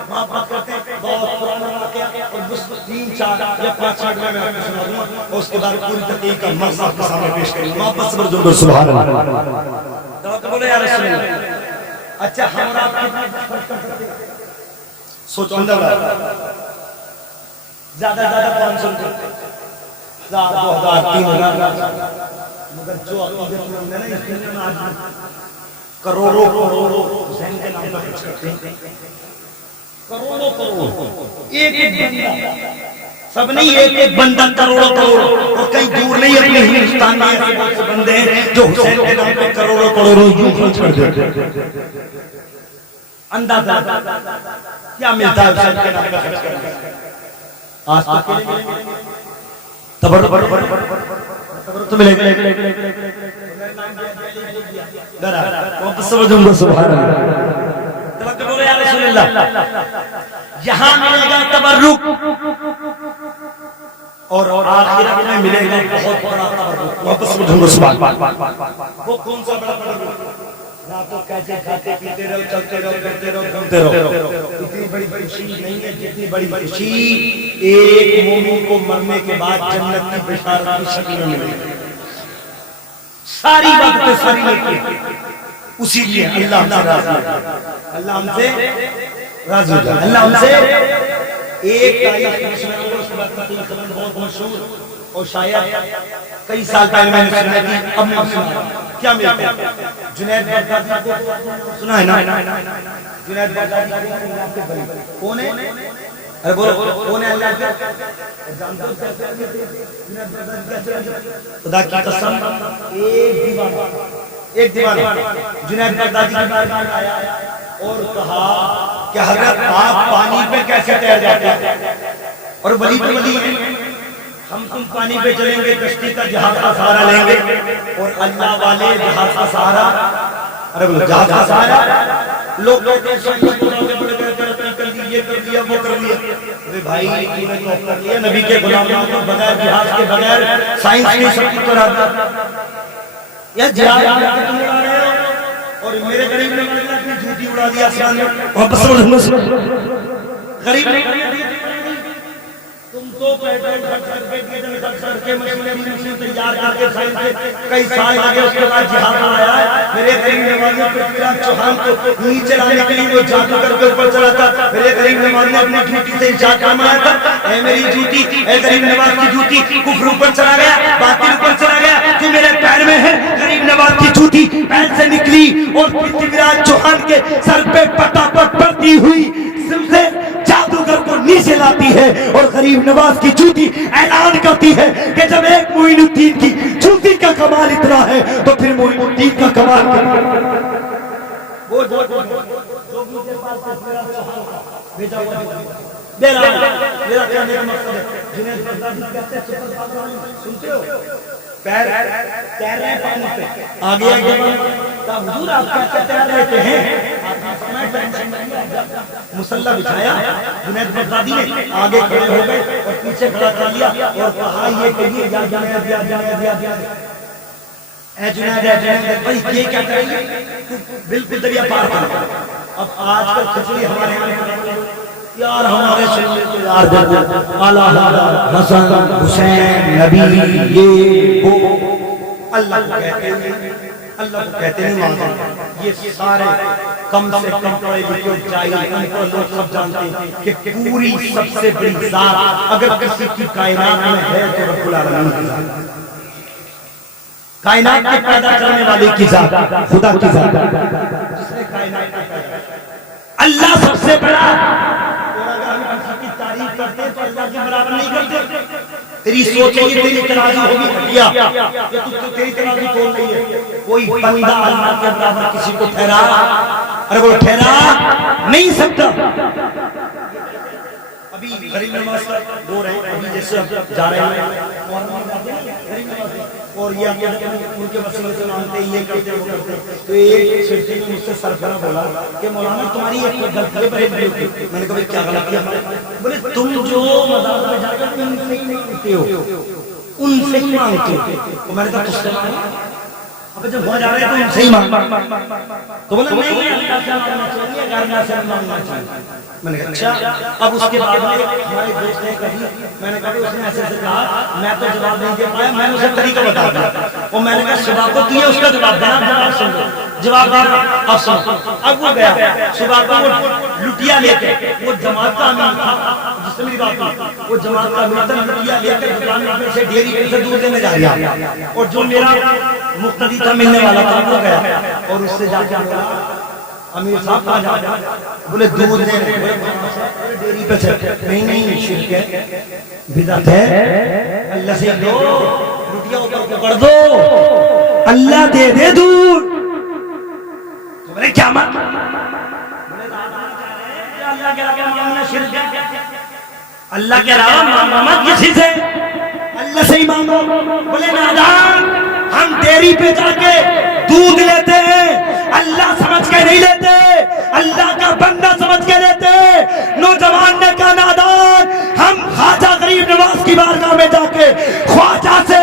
محبت کرتے ہیں بہت پرانا واقعہ اور بس 3-4 یا 5 منٹ میں آپ کو سنا دوں اور اس کے بعد پوری تحقیق کا مغز آپ کے سامنے پیش کروں واپس سمجھو سبحان اللہ تو بولے یا رسول اللہ اچھا ہم آپ کے سوچو اندر زیادہ 500 روپے 1000 2000 3000 مگر جو عقیدت میں ہم نے نا اس دنیا میں آج کروڑوں حسین کے نام پر خرچ کرتے ہیں کروڑوں ایک بندہ سب نہیں ایک بندہ کروڑوں اور کہیں دور نہیں اپنے ہندوستان میں ایسے بہت سے بندے ہیں جو حسین کے نام پر کروڑوں یوں خرچ کر دیتے ہیں اندازہ کیا ملتا ہے حسین کے نام پر خرچ کرنے آج تک تبر تو ملے گا ڈرا واپس سمجھوں گا سبحان اللہ توجہ بولے یا رسول اللہ یہاں ملے گا تبرک اور آخرت میں ملے گا بہت بڑا تبرک واپس سمجھوں گا سبحان اللہ وہ کون سا بڑا تبرک راتوں کیسے کھاتے پیتے رہو چلتے رہو کرتے رہو گھومتے رہو اتنی بڑی خوشی نہیں ہے جتنی بڑی خوشی ایک مومن کو مرنے کے بعد جنت کی بشارت کی شکل میں ملے گی ساری باتیں ساری لگتی اسی لیے اللہ ہم سے راضی ہے، اللہ ہم سے راضی ہے، اللہ ہم سے ایک تاریخ بہت مشہور اور شاید کئی سال پہلے میں نے سنا تھی، اب میں سنا کیا ملتا ہے جنید بغدادی کو سنا ہے نا؟ جنید بغدادی کون ہے؟ ارے بولو کون ہے اللہ کے؟ خدا کی قسم ایک دیوانہ جنید بغدادی کے بارے میں آیا اور کہا کہ حضرت آپ پانی پہ کیسے تیر جاتے ہیں؟ اور ولی تو ولی ہیں، ہم تم پانی پہ چلیں گے، کشتی کا جہاز کا سہارا لیں گے، اور اللہ والے جہاز کا سہارا، ارے بولو جہاز کا سہارا، لوگ کہتے ہیں یہ کر دیا وہ کر دیا، ارے بھائی تم نے تو کر لیا، نبی کے غلاموں کو بغیر جہاز کے بغیر سائنس کی سب کی طرح یا جہاز تم اڑا رہے ہو، اور میرے غریب نے اپنی جھوٹی اڑا دیا آسمان میں، غریب نے تم تو پیٹرول خرچ کر کے ڈیزل خرچ کر کے مشینیں تیار کر کے سائنس کے کئی سال لگے، اس کے بعد جہاز آیا ہے، میرے غریب نوازی پرتھویراج چوہان کو نیچے لانے کے لیے وہ جادو کر کے اوپر چلا تھا، میرے غریب نواز نے اپنی جوتی سے ارشاد فرمایا تھا، اے میری جوتی، اے غریب نواز کی جوتی، کفر اوپر چلا گیا، باطل اوپر چلا گیا، تو میرے پیر میں ہے، غریب نواز کی جوتی پیر سے نکلی اور پرتھویراج چوہان کے سر پہ پٹاپٹ پڑتی ہوئی سے جادوگر کو نیچے لاتی ہے، اور غریب نواز کی جوتی اعلان کرتی ہے کہ جب ایک معین الدین کی جوتی کا کمال اتنا ہے تو پھر معین الدین کا کمال کیا؟ میرا کہنے کا مقصد ہے جنہیں سنتے ہو پیر تیر رہے پانی پہ آگے آگے حضور آپ کیا تیر رہتے ہیں، مسلح بچھایا، جنید بغدادی نے آگے کھڑے ہو گئے اور پیچھے کھڑا کر لیا اور کہا یہ کہیے یا جنید یا جنید یا جنید، اے جنید اے جنید، بھائی یہ کیا کریں گے؟ بالکل دریا پار کر۔ اب آج کل کھچڑی ہمارے یہاں یار ہمارے سننے تو یار اعلیٰ حسن حسین نبی یہ وہ اللہ کو کہتے ہیں، اللہ کو کہتے نہیں مانتے، یہ سارے کم سے کم پڑھے لکھے جاہل ان کو لوگ سب جانتے ہیں کہ پوری سب سے بڑی ذات اگر کسی کی کائنات میں ہے تو رب العالمین کی ذات، کائنات کے پیدا کرنے والے کی ذات، خدا کی ذات، جس نے کائنات کو پیدا، اللہ سب سے بڑا، اور اگر ہم کسی کی تعریف کرتے ہیں تو اللہ کے برابر نہیں کرتے، تیری سوچیں گی تیری ترازو ہوگی گھٹیا، کہ تیری ترازو تول نہیں ہے، کوئی بندہ اللہ کے برابر کسی کو ٹھہرا، ارے وہ ٹھہرا نہیں سکتا۔ ابھی غریب نواز کا دور ہے، ابھی جیسے جا رہے ہیں اور یہ ان کے وسیلے سے مانتے ہیں، یہ کرتے ہیں وہ کرتے ہیں، تو ایک شرطی نے مجھ سے سرکرہ بولا کہ مولانا تمہاری ایک غلطی بڑی ہوتی ہے، میں نے کہا کیا غلطی ہے؟ بولے تم جو مزار میں جا کر ان سے ہی مانگتے ہو، ان سے ہی مانگتے ہو، تو میں نے کہا کس سے مانگا؟ اب جب ہو جا رہے ہیں تو ان سے ہی مانگا، تو بولا نہیں اللہ سے مانگنا چاہیے، غرنا سے مانگنا چاہیے، میں نے کہا اچھا۔ اب اس کے بعد ہمارے دوست نے کہی، میں نے کہا اس نے ایسے سے کہا، میں تو جواب نہیں دے پایا، میں نے اسے طریقہ بتا دیا، اور میں نے کہا صبح کو تو یہ اس کا جواب دینا، جواب سن لو، جواب دینا اب سن۔ اب وہ گیا صبح کو وہ لٹیا لے کے، وہ جماعت کا امیر تھا جس سے میری بات ہوئی، وہ جماعت کا امیر تھا، لٹیا لے کے دکان میں سے ڈیری پہ سے دودھ لینے جا رہا، اور جو میرا مقتدی تھا ملنے والا تھا وہ گیا اور اس سے جا کے امیر صاحب کہا جا، بولے دودھ دے ڈیری پہ سے، نہیں شرک ہے بدعت ہے، اللہ سے دو روٹیاں اوپر پکڑ دو، اللہ دے دے دودھ، تو بولے کیا مت، اللہ کے علاوہ مانگنا شرک ہے، اللہ کے علاوہ مانگنا مت کسی سے، اللہ سے ہی مانگو۔ بولے نادان ہم ڈیری پہ جا کے دودھ لیتے ہیں، اللہ سمجھ کے نہیں لیتے، اللہ کا بندہ سمجھ کے لیتے۔ نوجوان نے کہا نادان ہم خواجہ غریب نواز کی بارگاہ میں جا کے خواجہ سے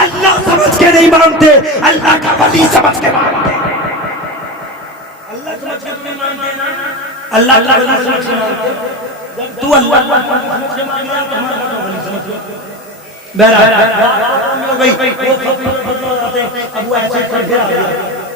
اللہ سمجھ کے نہیں مانگتے، اللہ کا ولی سمجھ کے مانگتے۔ اللہ سمجھ کے نہیں مانگتے نا، اللہ کا ولی سمجھ کے مانگتے، تو اللہ سمجھ کے مانگ رہا تو ہمارا ولی سمجھ کے بہرحال اب وہ ایسے کر کے آ گیا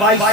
22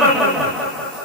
1।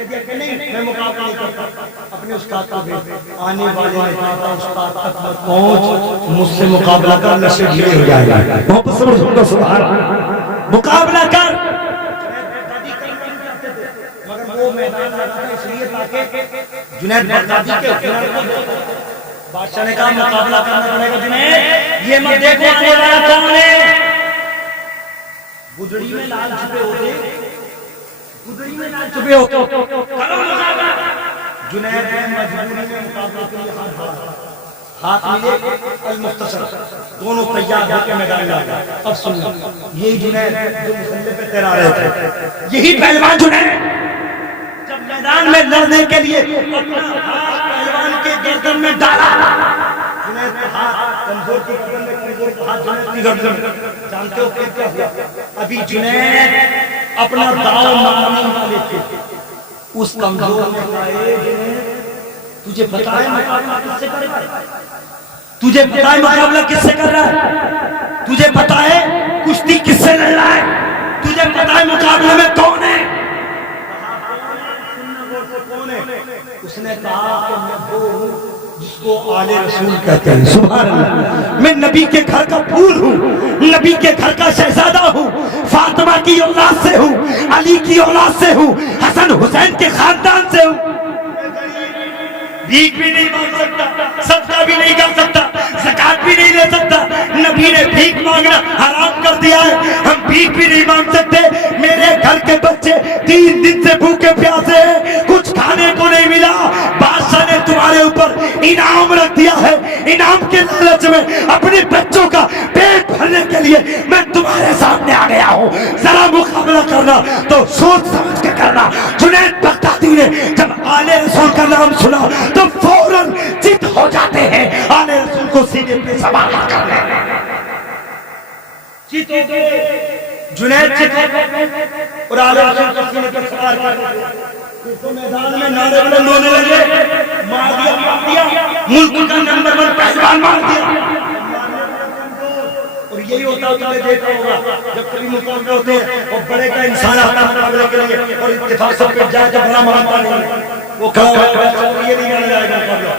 کہہ دیا کہ نہیں میں مقابلہ نہیں کرتا، اپنے استاد کو بھیج، آنے والے نے کہا استاد تک مت پہنچ، مجھ سے مقابلہ کر نشے ڈھیلے ہو جائے گا۔ محبت سے بولو سبحان اللہ، مقابلہ کر۔ مگر وہ میدان لگا اس لیے تاکہ جنید بغدادی کے ہنر کو دیکھو۔ بادشاہ نے کہا مقابلہ کرنا پڑے گا جنید، یہ مت دیکھو آنے والا کون ہے۔ گدڑی میں لال چھپے ہوتے، گدڑی میں لال چھپے ہوتے، کرو مقابلہ۔ جنید نے مجبوری میں مقابلہ کے لیے ہاتھ ملے، المختصر دونوں تیار ہو کے میدان میں آ گئے۔ اب سننا، یہی جنید جو مسلح پہ تیرا رہے تھے، یہی پہلوان جنید جب میدان میں لڑنے کے لیے اپنا ہاتھ پہلوان کے گردن میں ڈالا، جنید کا ہاتھ کمزور کی گردن میں، کمزور کا ہاتھ جنید کی گردن میں۔ جانتے ہو کیا ہوا؟ ابھی جنید اپنا داؤ مارنے والے تھے، اس کمزور نے کہا اے جنید تجھے پتا ہے مقابلہ کس سے کر رہا ہے؟ تجھے پتا ہے مقابلہ کس سے کر رہا ہے؟ تجھے پتا ہے کشتی کس سے لڑ رہا ہے؟ تجھے پتا ہے مقابلے میں کون ہے؟ اس نے کہا کہ میں وہ ہوں جس کو آل رسول کہتے ہیں۔ سبحان اللہ، میں نبی کے گھر کا پھول ہوں، نبی کے گھر کا شہزادہ ہوں، فاطمہ کی اولاد سے ہوں، علی کی اولاد سے ہوں، حسن حسین کے خاندان سے ہوں۔ بھیک بھی نہیں مانگ سکتا، صدقہ بھی نہیں کر سکتا، زکات بھی نہیں لے سکتا۔ نبی نے بھیک مانگنا حرام کر دیا ہے، ہم بھیک بھی نہیں مانگ سکتے۔ میرے گھر کے بچے 3 دن سے بھوکے پیاسے ہیں، کچھ کھانے کو نہیں ملا۔ بادشاہ نے تمہارے اوپر انعام رکھ دیا ہے، انعام کے لالچ میں اپنے بچوں کا پیٹ بھرنے کے لیے میں تمہارے سامنے آ گیا ہوں۔ ذرا مقابلہ کرنا تو سوچ سمجھ کے کرنا۔ جنید بغدادی نے جب آل رسول کا نام سنا تو فوراً ضد ہو جاتے ہیں، آل رسول کو سینے پہ سوار کر لیں۔ ضد ہو گئے، جنید ضد ہو گئے اور آل رسول کو سینے پہ سوار کر لیں۔ تو میدان میں نعرے بلند ہونے لگے، مار دیا، ملک کا نمبر 1 پہلوان مار دیا۔ اور یہی ہوتا ہے، تم نے دیکھا ہوگا جب کبھی مقابلے ہوتے ہیں اور بڑے کا انسان آتا ہے مقابلے کے لیے اور اتفاق سے پھر جائے جب بڑا مانتا نہیں، وہ کھڑا ہوا ہے، یہ نہیں مانا جائے گا مقابلہ۔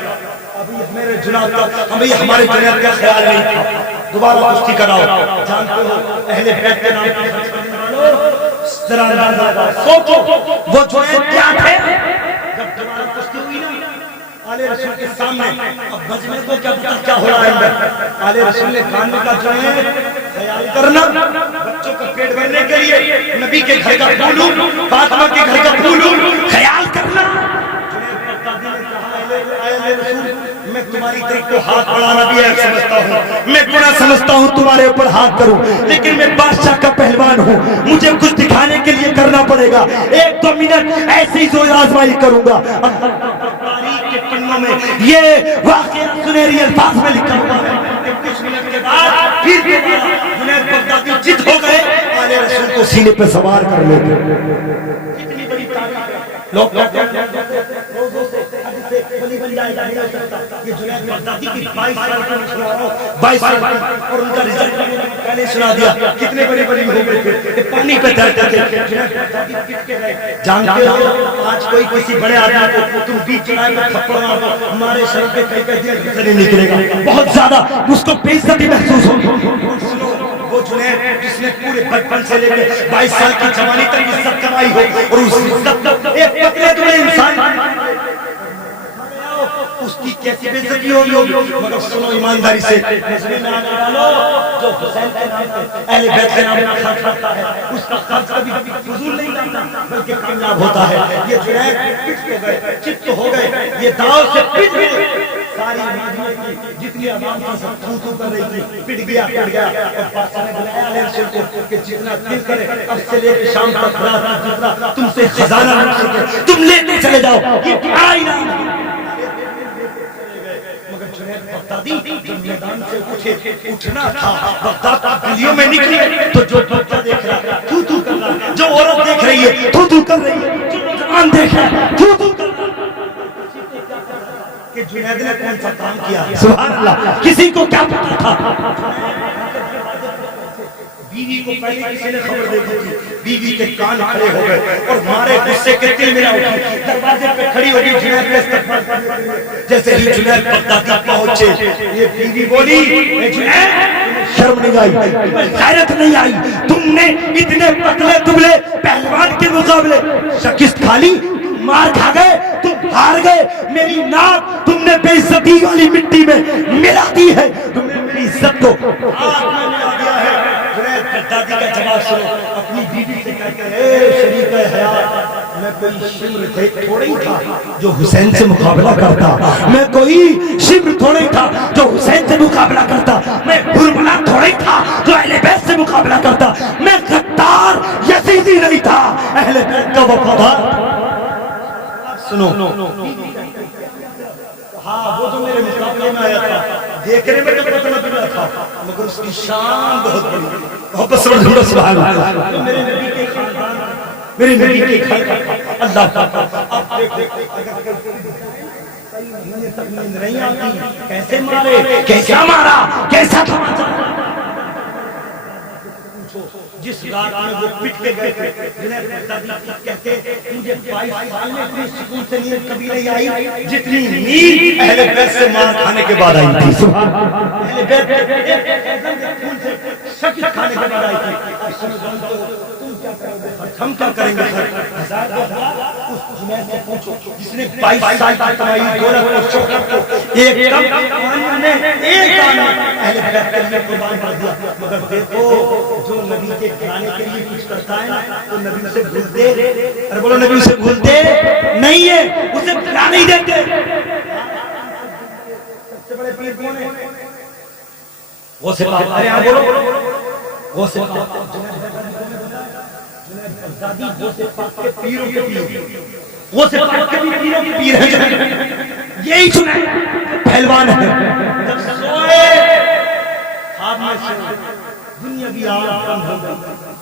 ابھی میرے جناب کا ہمارے جناب کا خیال نہیں تھا، دوبارہ کشتی کراؤ۔ جانتے ہو اہل بیت کے نام پر خرچ کرنے والوں، ذرا اندازہ سوچو وہ جنید کیا تھے جب دوبارہ کشتی ہوئی نا آل رسول کے سامنے۔ اب مجمع کو کیا پتا کیا ہو رہا ہے اندر؟ آل رسول نے کان میں کہا جنید خیال کرنا، بچوں کا پیٹ بھرنے کے لیے نبی کے گھر کا پھول ہوں، فاطمہ کے گھر کا پھول ہوں، خیال کرنا۔ میں تمہاری طرف کو ہاتھ بڑھانا بھی ایک سمجھتا ہوں، میں گناہ سمجھتا ہوں تمہارے اوپر ہاتھ کروں، لیکن میں بادشاہ کا پہلوان ہوں، مجھے کچھ دکھانے کے لیے کرنا پڑے گا۔ 1-2 منٹ ایسے ہی زور آزمائی کروں گا۔ تاریخ کے پنوں میں یہ واقعہ سنہری الفاظ میں لکھا ہوا ہے کہ کچھ منٹ کے بعد پھر جنید بغدادی ضد ہو گئے، آل رسول کو سینے پہ سوار کر لیتے۔ کتنی بڑی تاریخ ہے، لوگ کہتے ہیں روزوں سے حد سے بلی بن جائے گا، نہیں ہو سکتا۔ یہ جنید بغدادی کی 22 سال کی میں سنا رہا ہوں، 22 سال کی، اور ان کا رزلٹ پہلے سنا دیا۔ کتنے بڑے بڑے ہو گئے تھے، پانی پہ تیرتے تھے۔ جنید بغدادی پٹ کے گئے۔ جانتے ہو آج کوئی کسی بڑے آدمی کو تم بیچ چڑھائے گا، تھپڑ مارو، ہمارے سر پہ کئی کئی دن سے نہیں نکلے گا، بہت زیادہ اس کو بے عزتی محسوس ہوگی۔ وہ جنید جس نے پورے بچپن سے لے کے 22 سال کی جوانی تک عزت کمائی ہو، اور اس عزت ایک پتلے دلے انسان اس کی کیسی بے عزتی ہوگی۔ مگر سنو ایمانداری سے، مجمع میں آنے والوں جو حسین کے نام پہ اہل بیت کے نام پہ خرچ کرتا ہے، اس کا خرچ کبھی فضول نہیں جاتا بلکہ کامیاب ہوتا ہے۔ یہ جنید پٹ کے گئے، چت ہو گئے، یہ داؤ سے پٹ گئے۔ ساری مجمع کی جتنی عوام کا سب تھو تھو کر رہی تھی، پٹ گیا۔ اور بادشاہ نے بلایا علیہ السلام کو کہ جتنا دل کرے اب سے لے کے شام تک رات جتنا تم سے خزانہ رکھ سکے تم لیتے چلے جاؤ، یہ تمہارا انعام ہے۔ بغدادی جب میدان سے اٹھے، اٹھنا تھا، بغداد کی گلیوں میں نکلے تو جو بچہ دیکھ رہا تھو تھو کر رہا، جو عورت دیکھ رہی ہے تھو تھو کر رہی ہے، جو نوجوان دیکھ رہا ہے تھو تھو کر رہا کہ جنید نے کون سا کام کیا۔ سبحان اللہ، کسی کو کیا پتا تھا؟ بیوی کو پہلے کسی نے خبر دے دی تھی، بیوی کے کان کھڑے ہو گئے اور مارے غصے کے تل میں اٹھی، دروازے پہ کھڑی ہوگی جنید کے استقبال کرنے کے لیے۔ جیسے ہی جنید بغدادی پہنچے، یہ بیوی بولی، اے جنید شرم نہیں آئی، غیرت نہیں آئی، تم نے اتنے پتلے دبلے پہلوان کے مقابلے شکست کھا لی، مار کھا گئے، تم ہار گئے، میری ناک تم نے بے عزتی والی مٹی میں ملا دی ہے، تم نے میری عزت کو آگ میں ملا دیا ہے۔ جنید بغدادی کا جواب سنو، اپنی بیوی سے کہتے ہیں، اے شریک حیات، میں کوئی شمر تھوڑا ہی تھا جو حسین سے مقابلہ کرتا، میں کوئی شمر تھوڑا ہی تھا جو حسین سے مقابلہ کرتا، میں حرملہ تھوڑا ہی تھا جو اہل بیت سے مقابلہ کرتا، میں غدار یزیدی نہیں تھا، اہل بیت کا وفادار۔ سنو، ہاں وہ جو میرے مقابلے میں آیا تھا دیکھنے میں تو پتہ نہیں لگا تھا، مگر اس کی شان بہت بڑی، محبت سبحان سبحان اللہ، میرے نبی کے خاندان، میرے نبی کے خاندان، اللہ تعالیٰ اب دیکھو اگر مہینے تک نیند نہیں آتی، کیسے مارے، کیسا مارا، کیسا تھا، جس رات میں وہ پٹ کے گئے تھے، جنہیں بغدادی کہتے مجھے 22 سال میں اتنی سکون سے نیند کبھی نہیں آئی جتنی نیند اہل بیت سے مار کھانے کے بعد آئی تھی۔ اہل بیت کے خون سے شکست کھانے کے بعد آئی تھی۔ تم کیا کرو گے، ہم کیا کریں گے، اس جنید سے پوچھو جس نے 22 سال کی کمائی دولت اور شوکت کو ایک کم کہانی میں ایک آنا اہل بیت کے لیے قربان کر دیا، مگر دیکھو جو نبی کے گھرانے کے لیے کچھ کرتا ہے نا تو نبی اسے بھولتے، ارے بولو نبی اسے بھولتے نہیں ہے، اسے بھلا نہیں دیتے۔ سب سے بڑے پیر کون ہیں؟ غوث پاک، ارے ہاں بولو غوث پاک، جنید بغدادی غوث پاک کے پیروں کے پیر، غوث پاک کے بھی پیروں کے پیر ہیں، یہی جنید پہلوان ہے۔ جب سوئے خواب میں سے دنیا کی آواز بند ہو گئی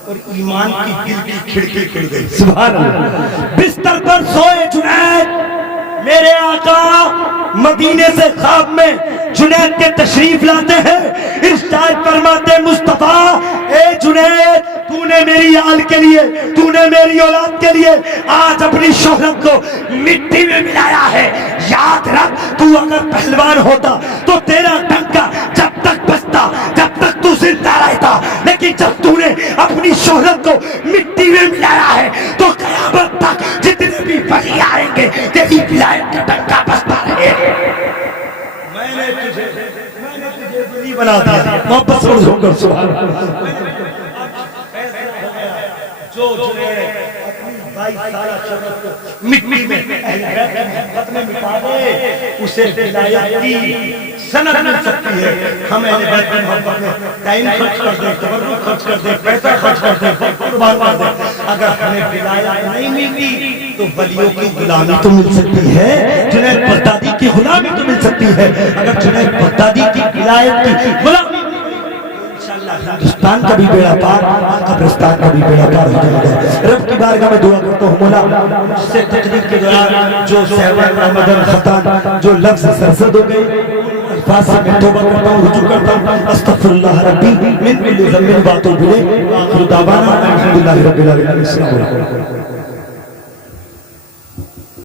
اور ایمان کی دل کی کھڑکی کھل گئی، سبحان اللہ۔ بستر پر سوئے جنید، میرے آقا مدینے سے خواب میں جنید کے تشریف لاتے ہیں، ارشاد فرماتے مصطفیٰ اے جنید تو نے میری آل کے لیے، تو نے میری اولاد کے لیے آج اپنی شہرت کو مٹی میں ملایا ہے، یاد رکھ تو اگر پہلوان ہوتا تو تیرا ڈنکا جب تک بجتا جب تک تو زندہ رہتا، لیکن جب تو نے اپنی شہرت کو مٹی میں ملایا ہے تو قیامت تک جتنے بھی ولی آئیں گے تیری ولایت کا ڈنکا بجتا رہے۔ میں نے تجھے ولی بنا دیا، محبت سے ہو کر سبحان اللہ۔ جو جنید اپنی 22 سالہ شہرت کو مٹی میں اہل بیت کی محبت میں مٹا دے، اسے ولایت کی سند مل سکتی ہے۔ ہم اہل بیت کی محبت میں ٹائم خرچ کر دیں، تبرک خرچ کر دیں، پیسہ خرچ کر دیں، وقت قربان کر دیں، اگر ہمیں ولایت نہیں ملتی تو ولیوں کی غلامی تو مل سکتی ہے، جنید بغدادی کی غلامی تو مل سکتی ہے، اگر جنید بغدادی کی ولایت کی غلامی ہندوستان کا بھی بیڑا پار، قبرستان کا بھی بیڑا پار ہو جائے گا۔ رب کی بارگاہ میں دعا کرتا ہوں مولا اس سے تقریب کے دوران جو صحبان رمضان خطان جو لفظ سرزد ہو گئے الفاظ سے میں توبہ کرتا ہوں، رجوع کرتا ہوں، استغفر اللہ ربی من کل ذنب واتوب الیہ، آخر دعوانا الحمدللہ رب العالمین، السلام علیکم۔